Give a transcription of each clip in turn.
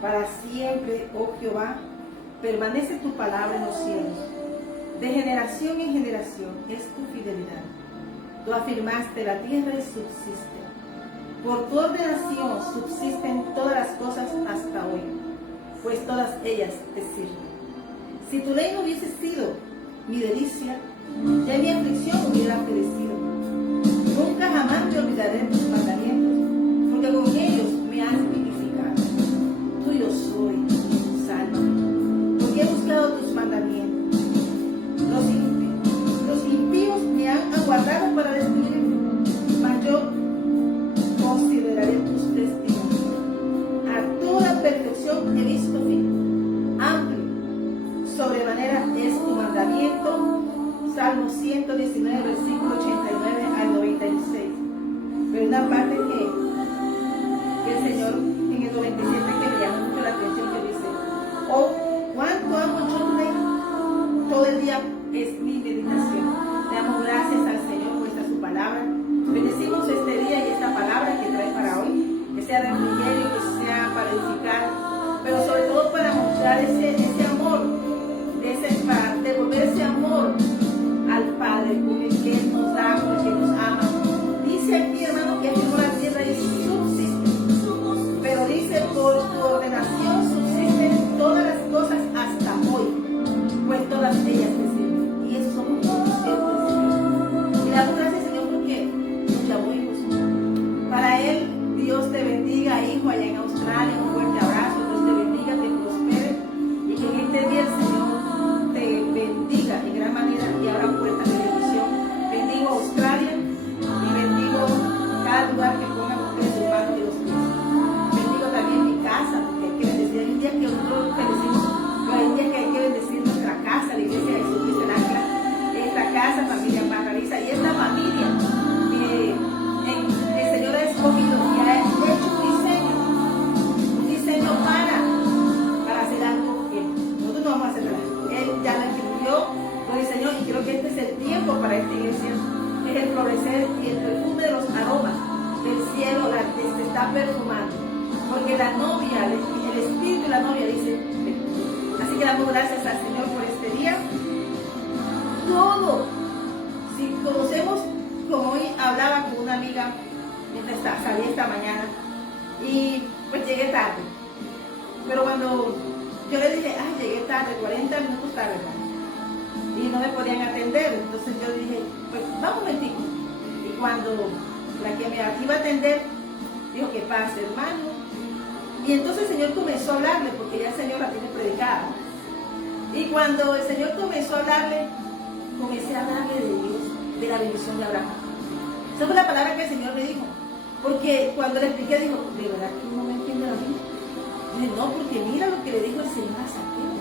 Para siempre, oh Jehová, permanece tu palabra en los cielos. De generación en generación es tu fidelidad. Tú afirmaste la tierra y subsiste. Por tu ordenación subsisten todas las cosas hasta hoy, pues todas ellas te sirven. Si tu ley no hubiese sido mi delicia, ya mi aflicción hubiera perecido. Nunca jamás me olvidaré de tus mandamientos, porque con ellos me has vivificado. Tuyo soy, salvo, porque he buscado tus mandamientos. Los impíos me han aguardado para destruirme, mas yo consideraré tus testimonios. A toda perfección he visto fin. Amplio, sobremanera es tu mandamiento. Salmo 119, versículo 89 al 96. Pero una parte que el Señor en el 97 que me llama mucho la atención, que dice: oh, cuánto amo yo tu ley, todo el día es mi meditación. Le damos gracias al Señor por esta su palabra. Bendecimos este día y esta palabra que trae para hoy, que sea refrigerio, que sea para edificar, pero sobre todo para mostrar ese amor, para devolver ese amor al Padre con el que Él nos da, con el que nos ama. Dice aquí, hermano, que afirmó la tierra y subsiste, pero dice: por tu ordenación subsisten todas las cosas hasta hoy, pues todas ellas te sirven. Y eso somos nosotros, Señor. Y damos gracias, Señor, porque nos llamó hijos. Para Él, Dios te bendiga, hijo, allá en Australia. Un fuerte abrazo. Dios te bendiga, te prospere, y que en este día el Señor te bendiga en gran manera y abra puertas de bendición. Bendigo Australia y bendigo cada lugar que pongan ustedes sus manos y los pies. Bendigo también mi casa, porque hay que bendecir. Hay un día que nosotros bendecimos, pero hay un día que hay que bendecir nuestra casa, la iglesia de Jesucristo en Ángela, esta casa, familia Margarita, y esta familia que el Señor ha escogido y ha hecho un diseño para hacer algo que nosotros no vamos a hacer nada. Él ya lo escribió, lo diseñó, y creo que este es el tiempo para esta iglesia. Es el florecer y el perfume de los aromas del cielo se está perfumando, porque la novia, el espíritu de la novia dice: ven. Así que damos gracias al Señor por este día. Todo, si conocemos, como hoy hablaba con una amiga mientras salí esta mañana, y pues llegué tarde, pero cuando yo le dije: ay, llegué tarde, 40 minutos tarde, y no me podían atender. Entonces yo dije: pues vamos un momentico. Y cuando la que me iba a atender dijo: ¿qué pasa, hermano? Y entonces el Señor comenzó a hablarle, porque ya el Señor la tiene predicada. Y cuando el Señor comenzó a hablarle, comencé a hablarle de Dios, de la bendición de Abraham. Esa fue la palabra que el Señor me dijo, porque cuando le expliqué, dijo: ¿de verdad que no me entiende la Biblia? Dije: no, porque mira lo que le dijo el Señor a Saqueo.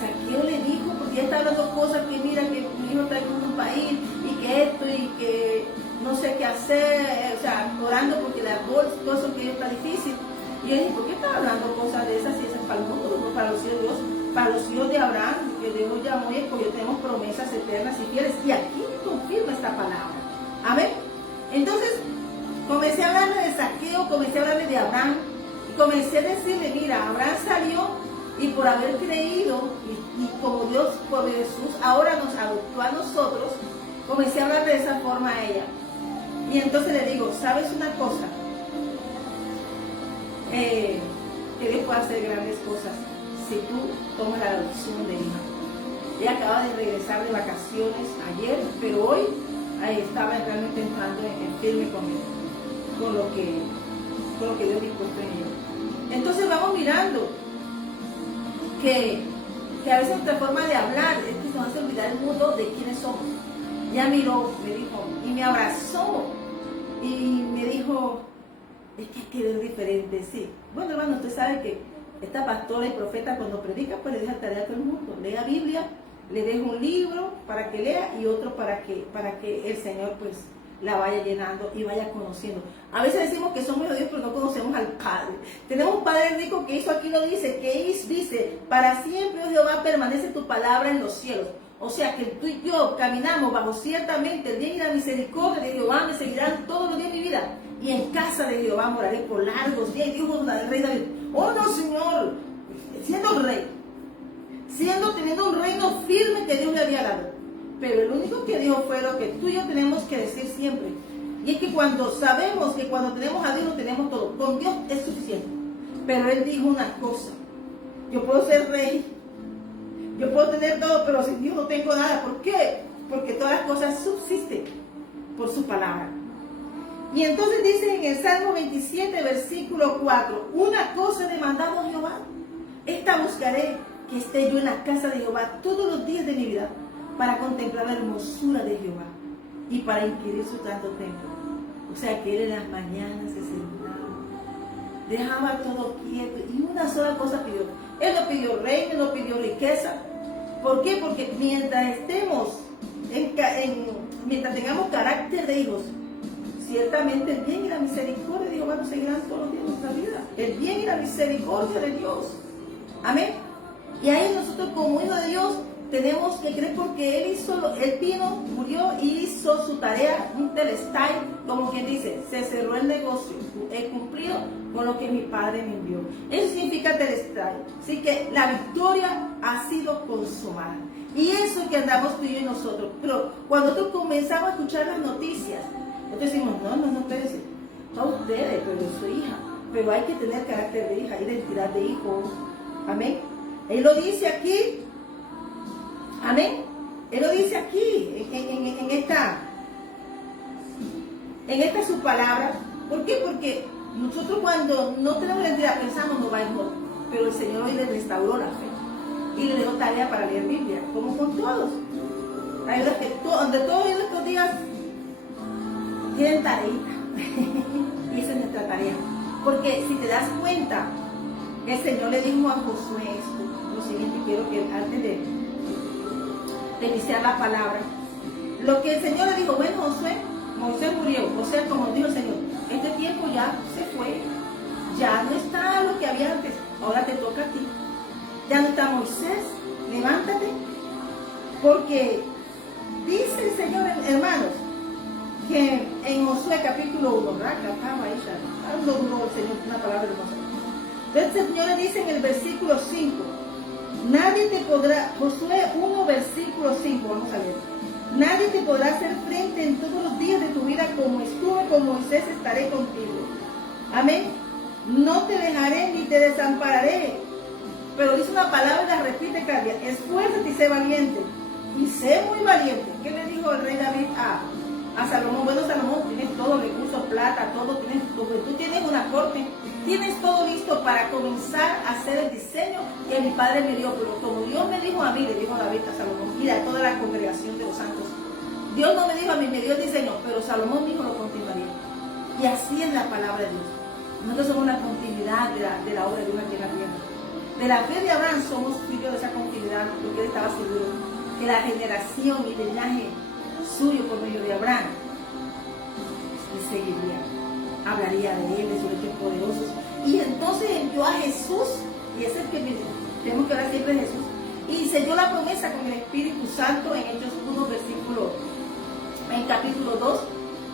Saqueo le dijo, porque ya está hablando cosas que mira, que mi hijo está en un país, y que esto, y que no sé qué hacer, o sea, orando porque la bolsa, todo eso que está difícil. Y yo dije: ¿por qué está hablando cosas de esas y esas para el mundo, no para los hijos de Dios, para los hijos de Abraham, que Dios llamó y escogió? Tenemos promesas eternas y fieles, y aquí confirma esta palabra. Amén. Entonces, comencé a hablarle de Saqueo, comencé a hablarle de Abraham, y comencé a decirle: mira, Abraham salió, y por haber creído, y como Dios por Jesús ahora nos adoptó a nosotros, comencé a hablar de esa forma a ella. Y entonces le digo: ¿sabes una cosa? Que Dios puede hacer grandes cosas si tú tomas la adopción de hija. Ella acaba de regresar de vacaciones ayer, pero hoy estaba realmente entrando en firme con lo que Dios dispuesto en ella. Entonces vamos mirando que a veces nuestra forma de hablar es que nos hace olvidar el mundo de quiénes somos. Ya miró, me dijo, y me abrazó, y me dijo: es que hay que ver diferente, sí. Bueno, hermano, usted sabe que esta pastora y profeta, cuando predica, pues le deja tarea a todo el mundo. Lea Biblia, le deja un libro para que lea, y otro para que el Señor pues la vaya llenando y vaya conociendo. A veces decimos que somos de Dios, pero no conocemos al Padre. Tenemos un Padre rico que eso aquí lo dice, que dice: para siempre, oh Jehová, permanece tu palabra en los cielos. O sea que tú y yo caminamos bajo ciertamente el bien y la misericordia de Jehová me seguirán todos los días de mi vida. y en casa de Jehová moraré por largos días. Y dijo el rey David, oh no, Señor, siendo rey, teniendo un reino firme que Dios le había dado. Pero el único que dijo fue lo que tú y yo tenemos que decir siempre. Y es que cuando sabemos que cuando tenemos a Dios lo tenemos todo, con Dios es suficiente. Pero él dijo una cosa, yo puedo ser rey, yo puedo tener todo, pero sin Dios no tengo nada. ¿Por qué? Porque todas las cosas subsisten por su palabra. Y entonces dice en el Salmo 27, versículo 4, una cosa he demandado a Jehová, esta buscaré, que esté yo en la casa de Jehová todos los días de mi vida, para contemplar la hermosura de Jehová y para inquirir su santo templo. O sea que él en las mañanas se sentaba, dejaba todo quieto y una sola cosa pidió. Él no pidió reino, no pidió riqueza. ¿Por qué? Porque mientras estemos, mientras tengamos carácter de hijos, ciertamente el bien y la misericordia de Jehová nos seguirán todos los días de nuestra vida. El bien y la misericordia de Dios. Amén. Y ahí nosotros como hijos de Dios tenemos que creer, porque él vino, murió y hizo su tarea, un telestai, como quien dice, se cerró el negocio, he cumplido con lo que mi Padre me envió. Eso significa telestai. Así que la victoria ha sido consumada. Y eso que andamos tú y yo nosotros. Pero cuando nosotros comenzamos a escuchar las noticias, nosotros decimos, no, espérense, a ustedes, pero yo soy hija. Pero hay que tener carácter de hija, identidad de hijo. Amén. Él lo dice aquí. Amén. Él lo dice aquí, en esta su palabra. ¿Por qué? Porque nosotros cuando no tenemos la identidad pensamos no va a ir mal. Pero el Señor hoy le restauró la fe y le dio tarea para leer Biblia, como con todos. Hay veces que donde todos estos días tienen tareita. Y esa es nuestra tarea. Porque si te das cuenta, el Señor le dijo a Josué esto, lo siguiente, quiero que antes de iniciar la palabra, lo que el Señor le dijo, bueno, Josué, Moisés murió, o sea, como dijo el Señor, este tiempo ya se fue, ya no está lo que había antes, ahora te toca a ti, ya no está Moisés, levántate, porque dice el Señor, hermanos, que en Josué capítulo 1, hablando el Señor una palabra hermosa. Entonces el Señor le dice en el versículo 5, nadie te podrá, Josué 1 versículo 5, vamos a leer. Nadie te podrá hacer frente en todos los días de tu vida, como estuve con Moisés, estaré contigo. Amén. No te dejaré ni te desampararé. Pero dice una palabra y la repite cada día. Esfuérzate y sé valiente. Y sé muy valiente. ¿Qué le dijo el rey David a Salomón? Bueno, Salomón, tienes todo, recursos, plata, todo, tú tienes una corte. Tienes todo listo para comenzar a hacer el diseño que mi padre me dio. Pero como Dios me dijo a mí, le dijo David a Salomón y a toda la congregación de los santos, Dios no me dijo a mí, me dio el diseño, pero Salomón dijo lo continuaría. Y así es la palabra de Dios. Nosotros somos la continuidad de la obra de Dios aquí en la tierra. De la fe de Abraham somos hijos de esa continuidad, porque él estaba seguro que la generación y el linaje suyo por medio de Abraham le seguiría. Hablaría de él, de sus hechos poderosos. Y entonces envió a Jesús, y es el que tenemos que hablar siempre de Jesús, y selló la promesa con el Espíritu Santo en Hechos 1, versículo, en capítulo 2,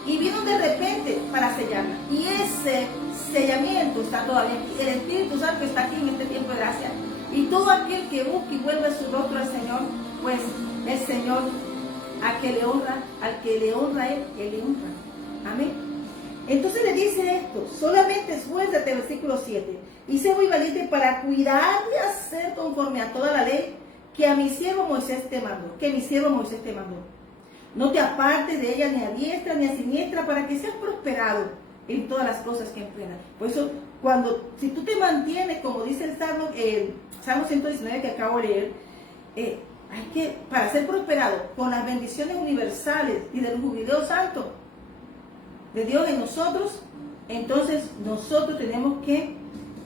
y vino de repente para sellarla. Y ese sellamiento está todavía aquí. El Espíritu Santo está aquí en este tiempo de gracia. Y todo aquel que busque y vuelve su rostro al Señor, pues el Señor, al que le honra a él le honra. Amén. Entonces le dice esto, solamente esfuérzate, versículo 7, y sé muy valiente para cuidar y hacer conforme a toda la ley que a mi siervo Moisés te mandó, No te apartes de ella ni a diestra ni a siniestra, para que seas prosperado en todas las cosas que emprendas. Por eso, si tú te mantienes, como dice el Salmo 119 que acabo de leer, para ser prosperado con las bendiciones universales y del jubileo santo de Dios en nosotros, entonces nosotros tenemos que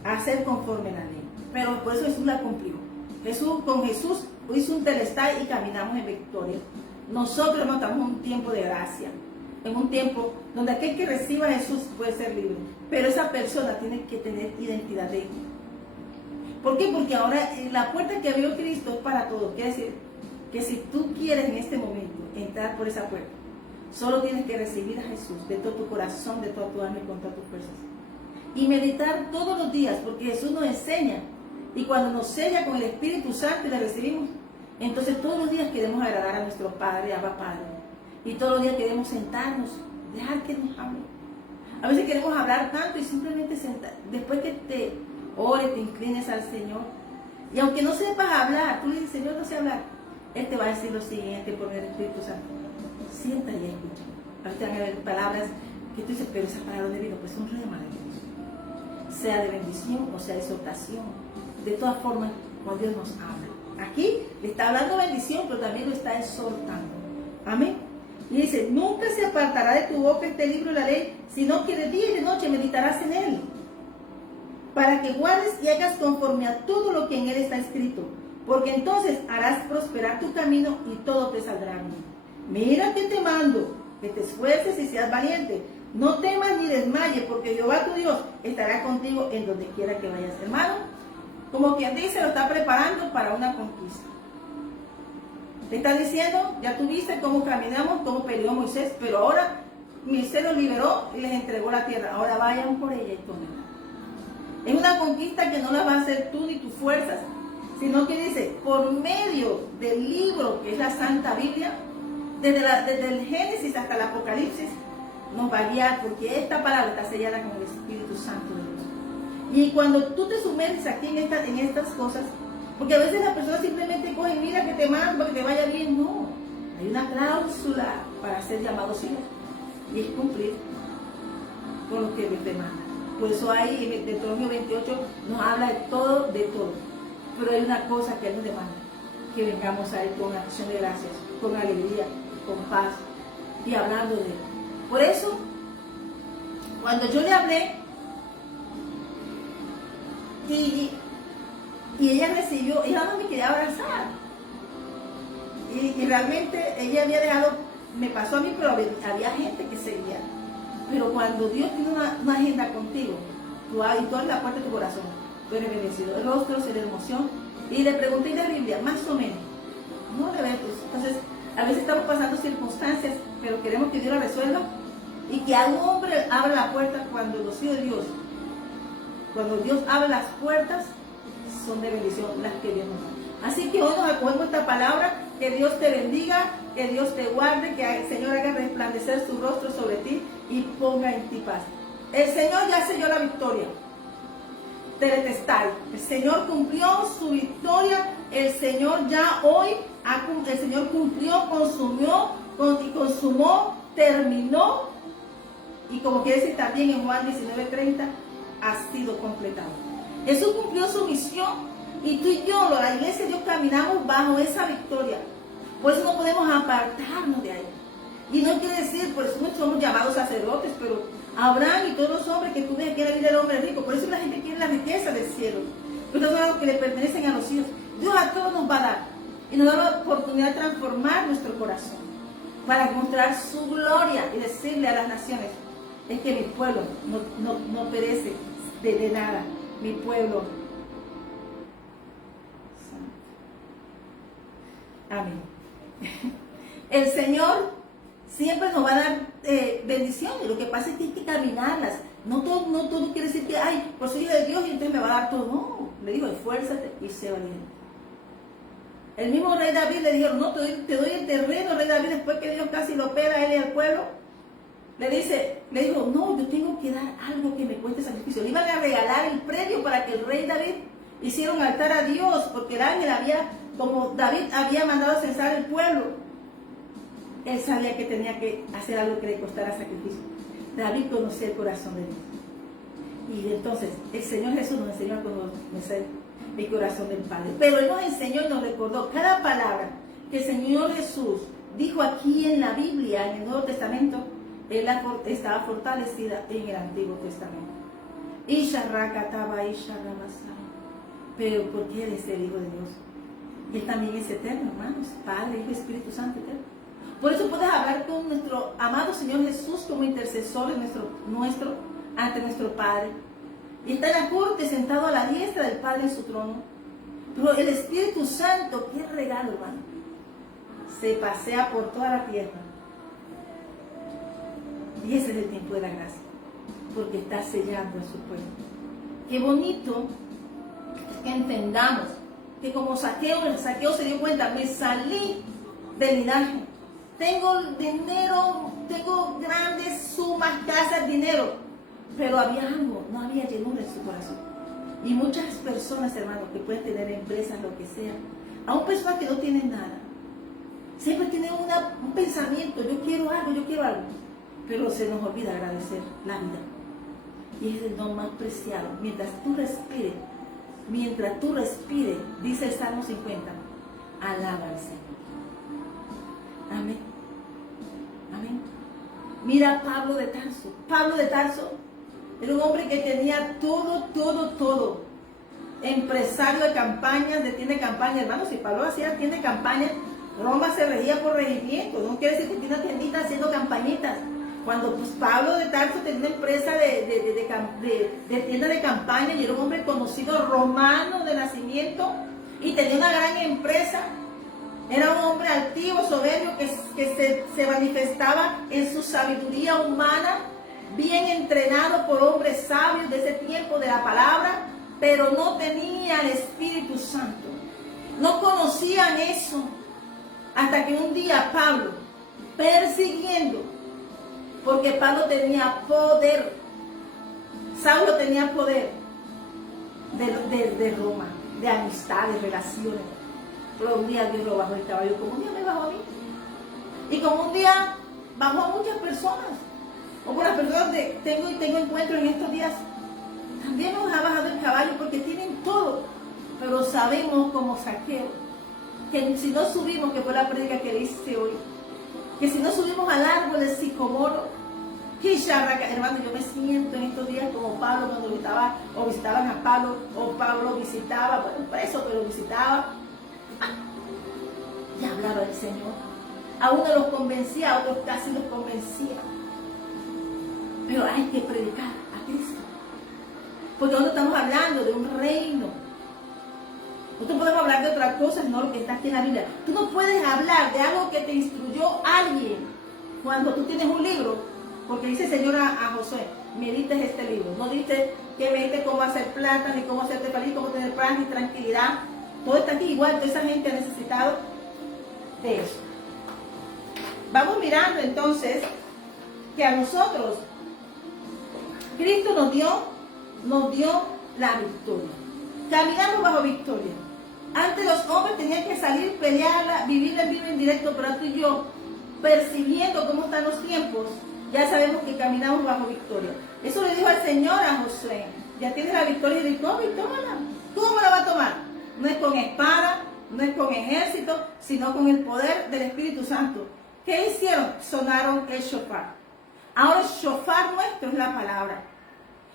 hacer conforme a la ley. Pero por eso Jesús la cumplió. Con Jesús hizo un telestai y caminamos en victoria. Nosotros estamos en un tiempo de gracia, en un tiempo donde aquel que reciba a Jesús puede ser libre, pero esa persona tiene que tener identidad de hijo. ¿Por qué? Porque ahora la puerta que abrió Cristo es para todos. Quiere decir que si tú quieres en este momento entrar por esa puerta, Solo tienes que recibir a Jesús de todo tu corazón, de toda tu alma y con todas tus fuerzas. Y meditar todos los días, porque Jesús nos enseña. Y cuando nos sella con el Espíritu Santo y le recibimos, entonces todos los días queremos agradar a nuestro Padre, Abba Padre. Y todos los días queremos sentarnos, dejar que nos hable. A veces queremos hablar tanto y simplemente sentar. Después que te ores, te inclines al Señor. Y aunque no sepas hablar, tú le dices, Señor, no sé hablar. Él te va a decir lo siguiente por el Espíritu Santo. Sienta y escucha. A veces van a haber palabras que tú dices, pero esa palabra de vino, pues es un rema de Dios. Sea de bendición o sea de exhortación. De todas formas, cuando Dios nos habla. Aquí le está hablando bendición, pero también lo está exhortando. Amén. Y dice, nunca se apartará de tu boca este libro de la ley, sino que de día y de noche meditarás en él, para que guardes y hagas conforme a todo lo que en él está escrito, porque entonces harás prosperar tu camino y todo te saldrá bien. Mira que te mando, que te esfuerces y seas valiente. No temas ni desmayes, porque Jehová tu Dios estará contigo en donde quiera que vayas. Hermano, como quien dice, lo está preparando para una conquista. Te está diciendo, ya tuviste cómo caminamos, cómo peleó Moisés, pero ahora Moisés los liberó y les entregó la tierra. Ahora vayan por ella y tómenla. Es una conquista que no la vas a hacer tú ni tus fuerzas, sino que dice, por medio del libro que es la Santa Biblia, desde el Génesis hasta el Apocalipsis, nos va a guiar, porque esta palabra está sellada con el Espíritu Santo de Dios. Y cuando tú te sumerges aquí en estas cosas, porque a veces las personas simplemente cogen, mira que te mando para que te vaya bien. No, hay una cláusula para ser llamados hijos, y es cumplir con lo que Dios te manda. Por eso ahí en el Deuteronomio 28 nos habla de todo, pero hay una cosa que Él nos demanda, que vengamos a Él con acción de gracias, con alegría, con paz, y hablando de Él. Por eso, cuando yo le hablé, y ella recibió, ella no me quería abrazar, y realmente ella había dejado, me pasó a mí, pero había gente que seguía. Pero cuando Dios tiene una agenda contigo, tú abres la puerta de tu corazón, tú eres bendecido, el rostro se le emoción. Y le pregunté en la Biblia, más o menos, no le ves. Entonces, a veces estamos pasando circunstancias, pero queremos que Dios la resuelva, y que a un hombre abra la puerta cuando los hijos de Dios, cuando Dios abre las puertas, son de bendición las que Dios nos da. Así que hoy nos acogemos esta palabra, que Dios te bendiga, que Dios te guarde, que el Señor haga resplandecer su rostro sobre ti y ponga en ti paz. El Señor ya selló la victoria. Teletestai. El Señor cumplió su victoria. El Señor ya hoy, el Señor cumplió, consumó, terminó. Y como quiere decir también en Juan 19:30, ha sido completado. Jesús cumplió su misión, y tú y yo, la iglesia de Dios, caminamos bajo esa victoria. Por eso no podemos apartarnos de ahí. Y no quiere decir, por eso no somos llamados sacerdotes, pero Abraham y todos los hombres que tú ves que era el hombre rico, por eso la gente quiere la riqueza del cielo. Pero son algo que le pertenecen a los hijos. Dios a todos nos va a dar, y nos da la oportunidad de transformar nuestro corazón para mostrar su gloria y decirle a las naciones, es que mi pueblo no perece de nada, mi pueblo. Amén. El Señor siempre nos va a dar bendiciones. Lo que pasa es que hay que caminarlas. No todo quiere decir que, ay, pues soy hijo de Dios y entonces me va a dar todo. No, le dijo, esfuérzate y sé valiente. El mismo rey David le dijeron, no, te doy el terreno. Rey David, después que Dios casi lo pela a él y al pueblo, le dijo, no, yo tengo que dar algo que me cueste sacrificio. Le iban a regalar el premio para que el rey David hiciera un altar a Dios, porque el ángel como David había mandado a censar el pueblo, él sabía que tenía que hacer algo que le costara sacrificio. David conocía el corazón de Dios. Y entonces el Señor Jesús nos enseñó a conocer el corazón del Padre. Pero Él nos enseñó y nos recordó cada palabra que el Señor Jesús dijo aquí en la Biblia, en el Nuevo Testamento. Él estaba fortalecida en el Antiguo Testamento. Pero porque Él es el Hijo de Dios. Y Él también es eterno, hermanos. Padre, Hijo, Espíritu Santo eterno. Por eso puedes hablar con nuestro amado Señor Jesús como intercesor nuestro ante nuestro Padre. Y está en la corte sentado a la diestra del Padre en su trono. Pero el Espíritu Santo, qué regalo, hermano. Se pasea por toda la tierra. Y ese es el tiempo de la gracia, porque está sellando a su pueblo. Qué bonito que entendamos que como Zaqueo se dio cuenta, me salí del linaje, tengo dinero, tengo grandes sumas, casas, dinero, pero había algo, no había llenura en su corazón. Y muchas personas, hermanos, que pueden tener empresas, lo que sea, aún personas que no tienen nada, siempre tienen un pensamiento, yo quiero algo, pero se nos olvida agradecer la vida. Y es el don más preciado. Mientras tú respires, dice el Salmo 50, alaba al Señor. Amén. Amén. Mira a Pablo de Tarso. Pablo de Tarso era un hombre que tenía todo. Empresario de campañas, de tienda de campaña. Hermanos, si Pablo hacía tienda de campaña, Roma se regía por regimiento. No quiere decir que tiene una tiendita haciendo campañitas. Cuando pues, Pablo de Tarso tenía una empresa de tienda de campaña y era un hombre conocido romano de nacimiento y tenía una gran empresa. Era un hombre altivo, soberbio, que se manifestaba en su sabiduría humana, bien entrenado por hombres sabios de ese tiempo de la palabra, pero no tenía el Espíritu Santo. No conocían eso. Hasta que un día Pablo, persiguiendo, porque Pablo tenía poder, Saulo tenía poder de Roma, de amistades, relaciones. Pero un día Dios lo bajó el caballo, como un día me bajó a mí. Y como un día bajó a muchas personas. O con las personas que tengo encuentro en estos días, también nos ha bajado el caballo porque tienen todo. Pero sabemos como Zaqueo, que si no subimos, que fue la prédica que le hice hoy, que si no subimos al árbol del sicomoro, hermano, yo me siento en estos días como Pablo cuando visitaban a Pablo, o Pablo visitaba, bueno, preso, pero visitaba y hablaba del Señor. A uno los convencía, a otros casi los convencía. Pero hay que predicar a Cristo, porque nosotros estamos hablando de un reino. Nosotros podemos hablar de otras cosas, no lo que está aquí en la Biblia. Tú no puedes hablar de algo que te instruyó alguien cuando tú tienes un libro, porque dice el Señor a Josué, medites este libro. No dice que medites cómo hacer plata, ni cómo hacerte feliz, cómo tener paz, ni tranquilidad. Todo está aquí igual, toda esa gente ha necesitado de eso. Vamos mirando entonces que a nosotros Cristo nos dio la victoria. Caminamos bajo victoria. Antes los hombres tenían que salir, pelearla, vivir en vivo en directo, pero tú y yo, percibiendo cómo están los tiempos, ya sabemos que caminamos bajo victoria. Eso le dijo el Señor a Josué. Ya tienes la victoria y dijo, tómala. ¿Cómo la va a tomar? No es con espada, no es con ejército, sino con el poder del Espíritu Santo. ¿Qué hicieron? Sonaron el shofar. Ahora el shofar nuestro es la palabra.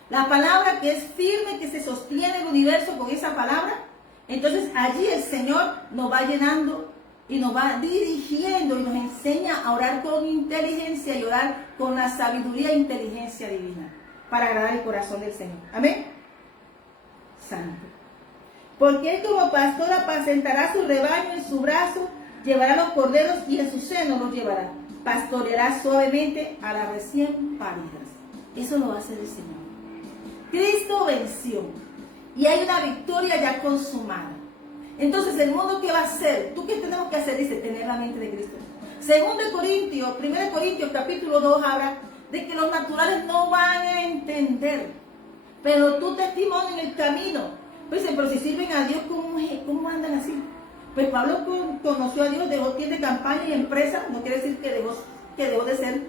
La palabra que es firme, que se sostiene el universo con esa palabra. Entonces allí el Señor nos va llenando y nos va dirigiendo y nos enseña a orar con inteligencia y orar con la sabiduría e inteligencia divina para agradar el corazón del Señor. Amén. Santo. Porque Él como pastor apacentará su rebaño en su brazo, llevará los corderos y en su seno los llevará. Pastoreará suavemente a las recién paridas. Eso lo hace el Señor. Cristo venció y hay una victoria ya consumada. Entonces, ¿el mundo qué va a hacer? ¿Tú qué tenemos que hacer? Dice, tener la mente de Cristo. 1 Corintios capítulo 2 habla de que los naturales no van a entender, pero tú testimonio en el camino. Pues dice, pero si sirven a Dios, ¿cómo andan así? Pues Pablo conoció a Dios, dejó tienda de campaña y empresa. No quiere decir que dejó de ser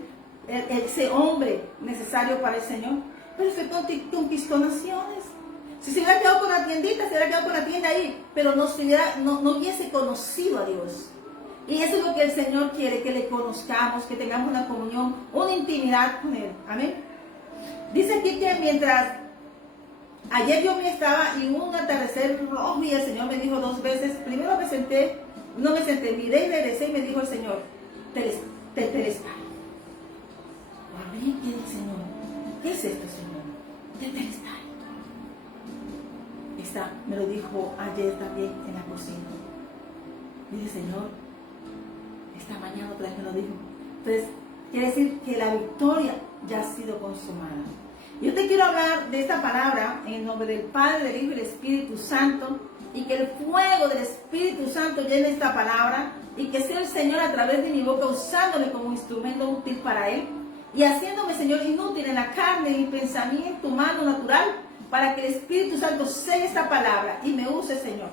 ese hombre necesario para el Señor, pero se conquistó naciones. Si se hubiera quedado con la tiendita, se hubiera quedado con la tienda ahí, pero no hubiese conocido a Dios. Y eso es lo que el Señor quiere, que le conozcamos, que tengamos una comunión, una intimidad con Él. Amén. Dice aquí que mientras ayer yo estaba en un atardecer rojo y el Señor me dijo 2 veces, primero miré y regresé y me dijo el Señor, Tetelestai. ¿Qué dice el Señor? ¿Qué es esto, Señor? Tetelestai. Me lo dijo ayer también en la cocina. Dije, Señor, esta mañana otra vez me lo dijo. Entonces, quiere decir que la victoria ya ha sido consumada. Yo te quiero hablar de esta palabra en el nombre del Padre, del Hijo y del Espíritu Santo, y que el fuego del Espíritu Santo llene esta palabra, y que sea el Señor a través de mi boca usándome como instrumento útil para Él, y haciéndome, Señor, inútil en la carne, en mi pensamiento humano natural, para que el Espíritu Santo selle esta palabra y me use, Señor.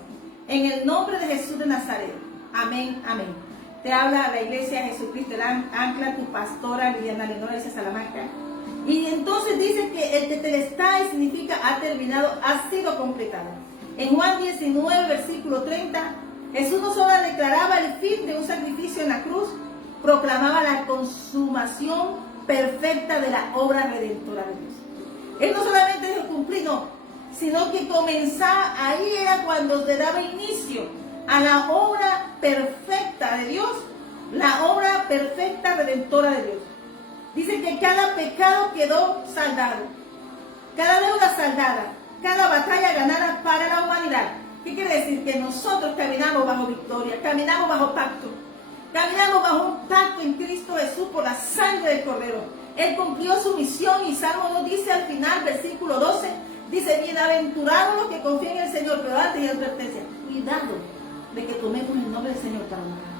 En el nombre de Jesús de Nazaret. Amén, amén. Te habla la Iglesia Jesucristo, el Ancla, tu pastora Liliana Leonora de Salamanca. Y entonces dice que el tetelestai significa ha terminado, ha sido completado. En Juan 19, versículo 30, Jesús no solo declaraba el fin de un sacrificio en la cruz, proclamaba la consumación perfecta de la obra redentora de Dios. Él no solamente dijo cumplir, no, sino que comenzaba, ahí era cuando se daba inicio a la obra perfecta de Dios, la obra perfecta redentora de Dios. Dice que cada pecado quedó saldado, cada deuda saldada, cada batalla ganada para la humanidad. ¿Qué quiere decir? Que nosotros caminamos bajo victoria, caminamos bajo pacto, caminamos bajo un pacto en Cristo Jesús por la sangre del Cordero. Él cumplió su misión y Salmo 2 dice al final, versículo 12, dice, bienaventurados los que confían en el Señor, pero antes y advertencia, cuidado de que tomemos el nombre del Señor para honrar.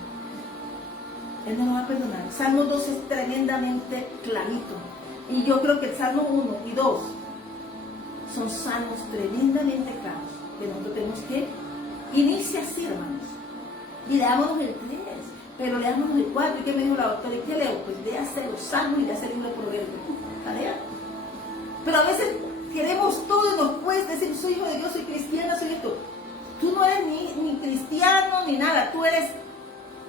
Él no nos va a perdonar. Salmo 2 es tremendamente clarito. Y yo creo que el Salmo 1 y 2 son salmos tremendamente claros, que nosotros tenemos que inicia así, hermanos. Y leámonos el 3, pero leámonos el 4. ¿Y qué me dijo la doctora? ¿Y qué leo? Pues léase los salmos y léase el libro de Proverbios. ¿Tarea? Pero a veces queremos todo y nos puedes decir, soy hijo de Dios, soy cristiana, soy esto. Tú no eres ni cristiano ni nada, tú eres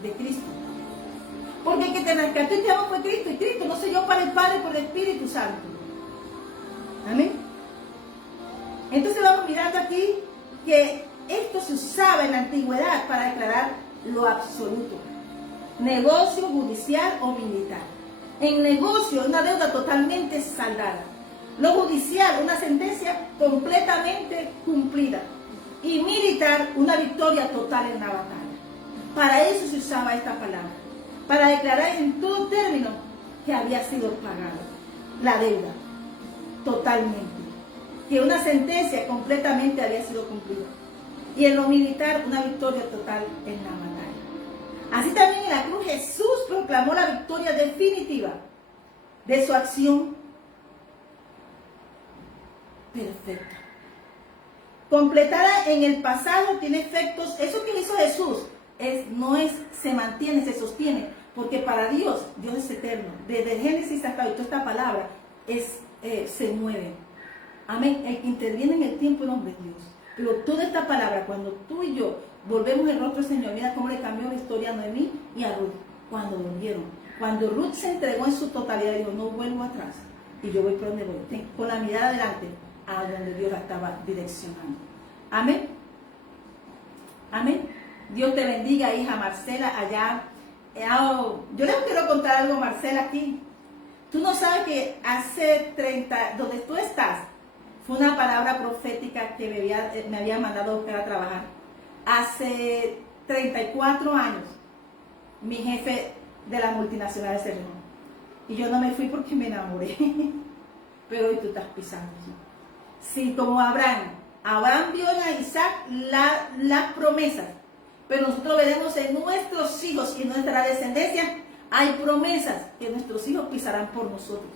de Cristo. Porque el que te rescató y te amó fue Cristo, y Cristo no soy yo para el Padre, por el Espíritu Santo. Amén. Entonces vamos mirando aquí que esto se usaba en la antigüedad para declarar lo absoluto. Negocio judicial o militar. En negocio, una deuda totalmente saldada. Lo judicial, una sentencia completamente cumplida. Y militar, una victoria total en la batalla. Para eso se usaba esta palabra. Para declarar en todo término que había sido pagada la deuda totalmente. Que una sentencia completamente había sido cumplida. Y en lo militar, una victoria total en la batalla. Así también en la cruz Jesús proclamó la victoria definitiva de su acción perfecta. Completada en el pasado, tiene efectos. Eso que hizo Jesús se mantiene, se sostiene, porque para Dios es eterno. Desde Génesis hasta hoy, toda esta palabra se mueve. Amén. El que interviene en el tiempo, el hombre es Dios. Pero toda esta palabra, cuando tú y yo volvemos el rostro del Señor, mira cómo le cambió la historia a Noemí y a Ruth, cuando volvieron. Cuando Ruth se entregó en su totalidad, dijo, no vuelvo atrás, y yo voy por donde voy, con la mirada adelante, a donde Dios la estaba direccionando. Amén. Amén. Dios te bendiga, hija Marcela, allá. Yo les quiero contar algo, Marcela, aquí. Tú no sabes que hace 30, donde tú estás, fue una palabra profética que me había mandado a buscar a trabajar. Hace 34 años, mi jefe de la multinacional se reunió. Y yo no me fui porque me enamoré. Pero hoy tú estás pisando. Sí, como Abraham vio en Isaac las promesas. Pero nosotros veremos en nuestros hijos y en nuestra descendencia, hay promesas que nuestros hijos pisarán por nosotros.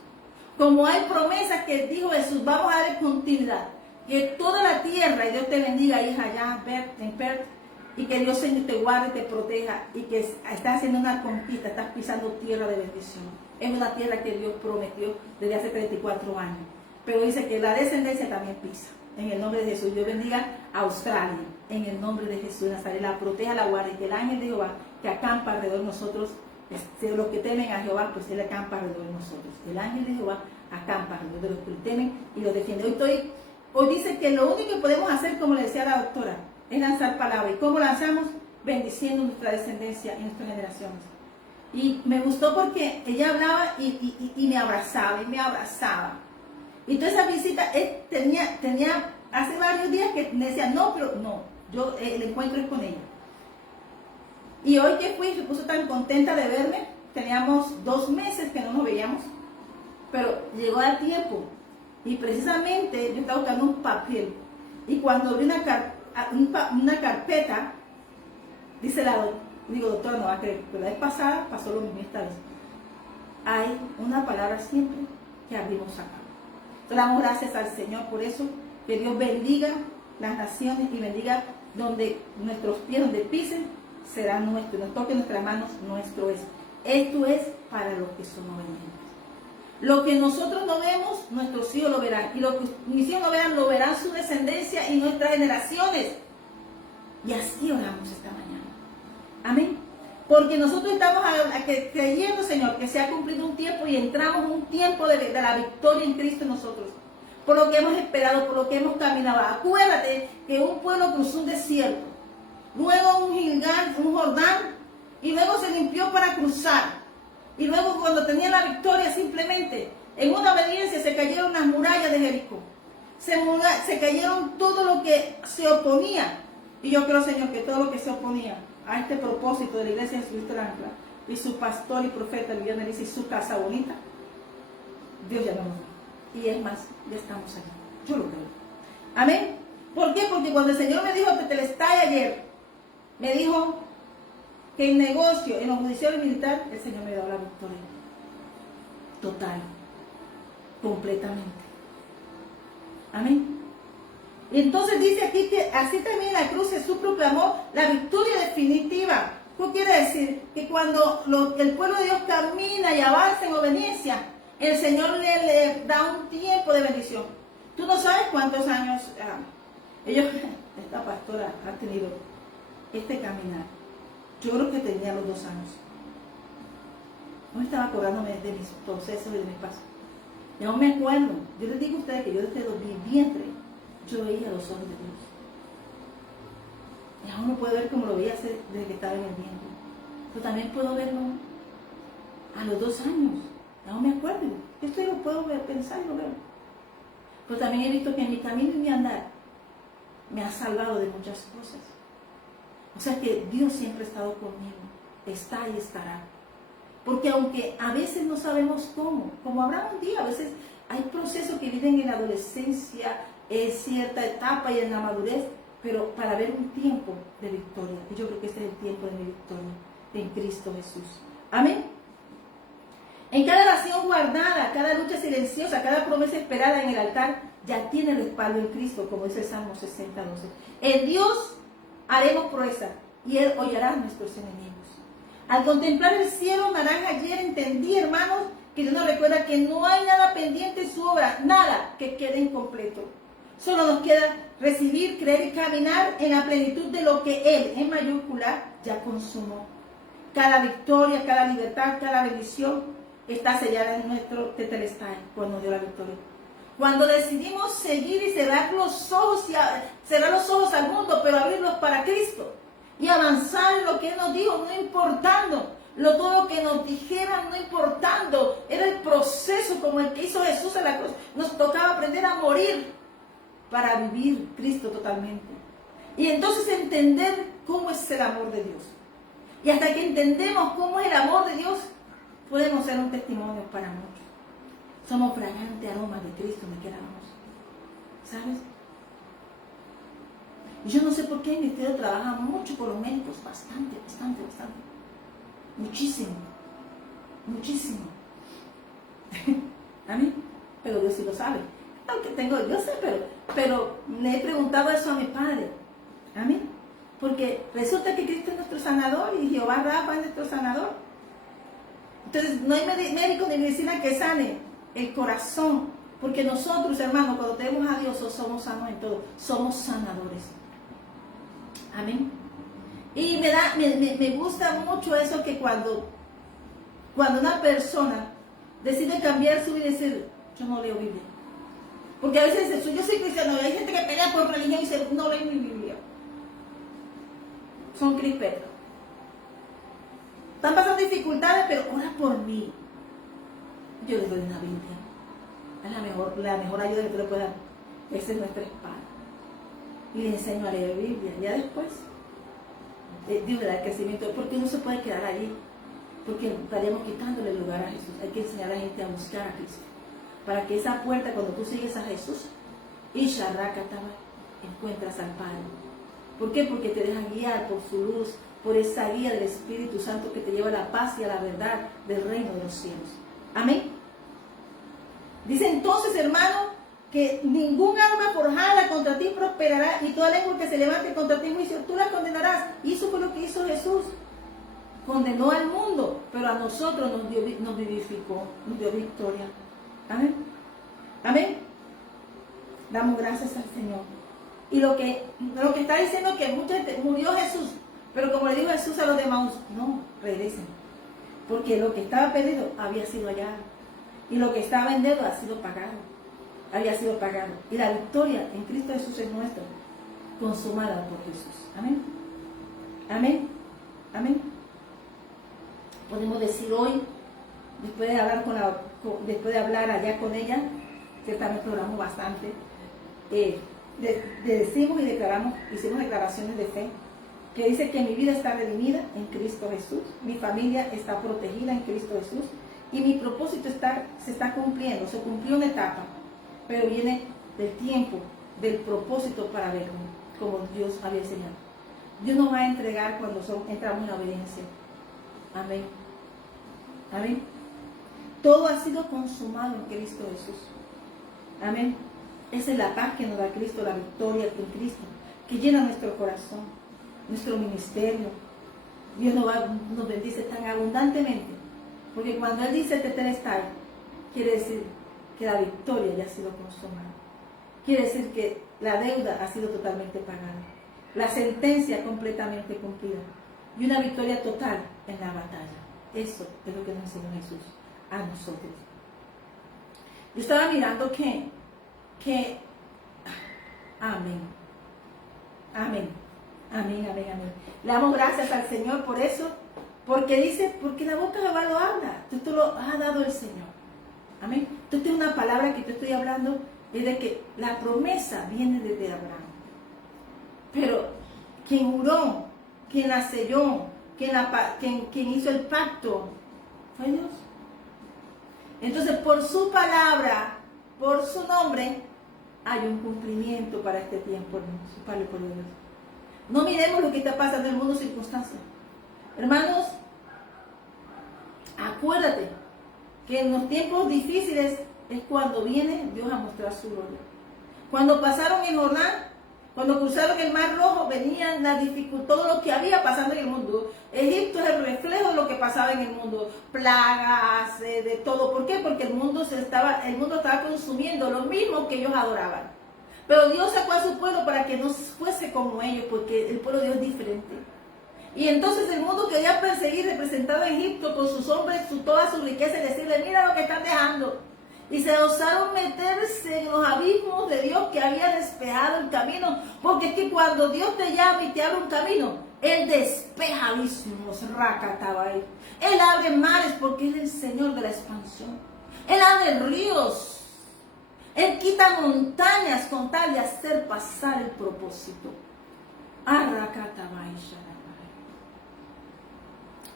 Como hay promesas que dijo Jesús, vamos a dar continuidad. Que toda la tierra, y Dios te bendiga, hija, allá en Perth, y que Dios Señor te guarde, te proteja, y que estás haciendo una conquista, estás pisando tierra de bendición. Es una tierra que Dios prometió desde hace 34 años. Pero dice que la descendencia también pisa. En el nombre de Jesús, Dios bendiga a Australia. En el nombre de Jesús de Nazaret, la proteja, la guarda, y que el ángel de Jehová que acampa alrededor de nosotros, de los que temen a Jehová, pues Él acampa alrededor de nosotros. El ángel de Jehová acampa alrededor de los que temen y los defiende. Hoy dice que lo único que podemos hacer, como le decía la doctora, es lanzar palabra. ¿Y cómo lanzamos? Bendiciendo nuestra descendencia y nuestras generaciones. Y me gustó porque ella hablaba y me abrazaba, y me abrazaba. Y toda esa visita, tenía hace varios días que me decía, no, pero no, el encuentro es con ella. Y hoy que fui, se puso tan contenta de verme. Teníamos 2 meses que no nos veíamos. pero llegó el tiempo. Y precisamente yo estaba buscando un papel. Y cuando abrí una carpeta, dice digo, doctora, no va a creer, pero la vez pasada pasó lo mismo esta vez. Hay una palabra siempre que abrimos acá. Entonces damos gracias al Señor por eso, que Dios bendiga las naciones y bendiga donde nuestros pies, donde pisen, será nuestro, nos toque nuestras manos, nuestro es. Esto es para los que son obedientes. Lo que nosotros no vemos, nuestros hijos lo verán. Y lo que mis hijos no verán, lo verán su descendencia y nuestras generaciones. Y así oramos esta mañana. Amén. Porque nosotros estamos creyendo, Señor, que se ha cumplido un tiempo y entramos en un tiempo de la victoria en Cristo en nosotros. Por lo que hemos esperado, por lo que hemos caminado. Acuérdate que un pueblo cruzó un desierto, luego un Jordán, y luego se limpió para cruzar. Y luego cuando tenía la victoria, simplemente en una obediencia se cayeron las murallas de Jericó. Se cayeron todo lo que se oponía. Y yo creo, Señor, que todo lo que se oponía a este propósito de la Iglesia de Jesucristo del Ancla, y su pastor y profeta Liliana Elisa y su casa bonita, Dios ya no nos da. Y es más, ya estamos allá. Yo lo creo. Amén. ¿Por qué? Porque cuando el Señor me dijo que Tetelestai ayer, me dijo que en negocio, en los judiciales militar, el Señor me dio la victoria. Total. Completamente. Amén. Y entonces dice aquí que así también la cruz Jesús proclamó la victoria definitiva. ¿Qué quiere decir? Que cuando el pueblo de Dios camina y avanza en obediencia, el Señor le da un tiempo de bendición. Tú no sabes cuántos años esta pastora ha tenido este caminar. Yo creo que tenía los 2 años. No estaba acordándome de mis procesos y de mis pasos. Ya no me acuerdo. Yo les digo a ustedes que yo desde mi vientre yo veía los ojos de Dios. Y aún no puedo ver como lo veía desde que estaba en el vientre. Pero también puedo verlo a los 2 años. Aún me acuerdo. Esto yo lo puedo ver, pensar y lo veo. Pero también he visto que en mi camino y mi andar me ha salvado de muchas cosas. O sea que Dios siempre ha estado conmigo. Está y estará. Porque aunque a veces no sabemos cómo, como habrá un día, a veces hay procesos que viven en la adolescencia, en cierta etapa y en la madurez, pero para ver un tiempo de victoria. Y yo creo que este es el tiempo de mi victoria en Cristo Jesús. Amén. En cada oración guardada, cada lucha silenciosa, cada promesa esperada en el altar, ya tiene el respaldo en Cristo, como dice el Salmo 60:12. En Dios haremos proeza y Él hollará a nuestros enemigos. Al contemplar el cielo naranja ayer entendí, hermanos, que Dios nos recuerda que no hay nada pendiente en su obra, nada que quede incompleto. Solo nos queda recibir, creer y caminar en la plenitud de lo que Él, en mayúscula, ya consumó. Cada victoria, cada libertad, cada bendición está sellada en nuestro Tetelestai, pues nos dio la victoria. Cuando decidimos seguir y cerrar los ojos al mundo, pero abrirlos para Cristo y avanzar en lo que Él nos dijo, no importando todo lo que nos dijeran, no importando, era el proceso como el que hizo Jesús en la cruz. Nos tocaba aprender a morir para vivir Cristo totalmente. Y entonces entender cómo es el amor de Dios. Y hasta que entendemos cómo es el amor de Dios, podemos ser un testimonio para muchos. Somos fragante aroma de Cristo donde queramos. ¿Sabes? Y yo no sé por qué el ministerio trabaja mucho con los médicos. Bastante. Muchísimo. ¿Amén? Pero Dios sí lo sabe. Aunque yo sé, pero le he preguntado eso a mi padre. Amén. Porque resulta que Cristo es nuestro sanador y Jehová Rafa es nuestro sanador. Entonces no hay médico ni medicina que sane el corazón. Porque nosotros, hermanos, cuando tenemos a Dios, somos sanos en todo. Somos sanadores. Amén. Y me gusta mucho eso que cuando una persona decide cambiar su vida y decir, yo no leo Biblia. Porque a veces yo soy cristiano y hay gente que pelea por religión y dice, no leen mi Biblia. Son crispetos. Están pasando dificultades, pero ora por mí. Yo les doy una Biblia. Es la mejor ayuda que tú le puedas dar. Esa es nuestra espada. Y le enseño a leer Biblia. Ya después, Dios le da el crecimiento. Porque uno se puede quedar allí. Porque estaríamos quitándole el lugar a Jesús. Hay que enseñar a la gente a buscar a Cristo. para que esa puerta, cuando tú sigues a Jesús, y Sharrakataba, encuentras al Padre. ¿Por qué? Porque te deja guiar por su luz, por esa guía del Espíritu Santo que te lleva a la paz y a la verdad del reino de los cielos. Amén. Dice entonces, hermano, que ningún arma forjada contra ti prosperará, y toda lengua que se levante contra ti en juicio, tú la condenarás. Y eso fue lo que hizo Jesús. Condenó al mundo, pero a nosotros nos vivificó, nos dio victoria. Amén. Amén. Damos gracias al Señor. Y lo que está diciendo que murió Jesús, pero como le dijo Jesús a los demás, no, regresen. Porque lo que estaba perdido había sido hallado. Y lo que estaba en dedo ha sido pagado. Había sido pagado. Y la victoria en Cristo Jesús es nuestra, consumada por Jesús. Amén. Amén. Amén. Podemos decir hoy, después de hablar allá con ella, ciertamente oramos bastante, decimos y declaramos, hicimos declaraciones de fe, que dice que mi vida está redimida en Cristo Jesús, mi familia está protegida en Cristo Jesús, y mi propósito se está cumpliendo. Se cumplió una etapa, pero viene del tiempo, del propósito para verlo, como Dios había enseñado. Dios nos va a entregar cuando entramos en la obediencia. Amén. Amén. Todo ha sido consumado en Cristo Jesús. Amén. Esa es la paz que nos da Cristo, la victoria en Cristo, que llena nuestro corazón, nuestro ministerio. Dios nos bendice tan abundantemente, porque cuando Él dice tetelestai, quiere decir que la victoria ya ha sido consumada. Quiere decir que la deuda ha sido totalmente pagada, la sentencia completamente cumplida y una victoria total en la batalla. Eso es lo que nos enseñó Jesús a nosotros. Yo estaba mirando que amén, amén, amén, amén, amén. Le damos gracias al Señor por eso, porque dice, porque la boca de Jehová lo habla, tú lo ha dado el Señor. Amén. Tú tienes una palabra que te estoy hablando, es de que la promesa viene desde Abraham. Pero quien juró, quien la selló, quien hizo el pacto, fue Dios. Entonces, por su palabra, por su nombre, hay un cumplimiento para este tiempo, hermanos, Padre por Dios. No miremos lo que está pasando en el mundo circunstancial. Hermanos, acuérdate que en los tiempos difíciles es cuando viene Dios a mostrar su gloria. Cuando pasaron el Jordán, cuando cruzaron el Mar Rojo, venían las dificultades, todo lo que había pasando en el mundo. Egipto es el reflejo de lo que pasaba en el mundo, plagas, de todo. ¿Por qué? Porque el mundo estaba consumiendo lo mismo que ellos adoraban. Pero Dios sacó a su pueblo para que no fuese como ellos, porque el pueblo de Dios es diferente. Y entonces el mundo quería perseguir, representado en Egipto, con sus hombres, toda su riqueza, y decirle, mira lo que están dejando. Y se osaron meterse en los abismos de Dios que había despejado el camino. Porque es que cuando Dios te llama y te abre un camino, Él despeja abismos, Rakatabai. Él abre mares porque Él es el Señor de la expansión. Él abre ríos. Él quita montañas con tal de hacer pasar el propósito. Arrakatabai, Sharabai.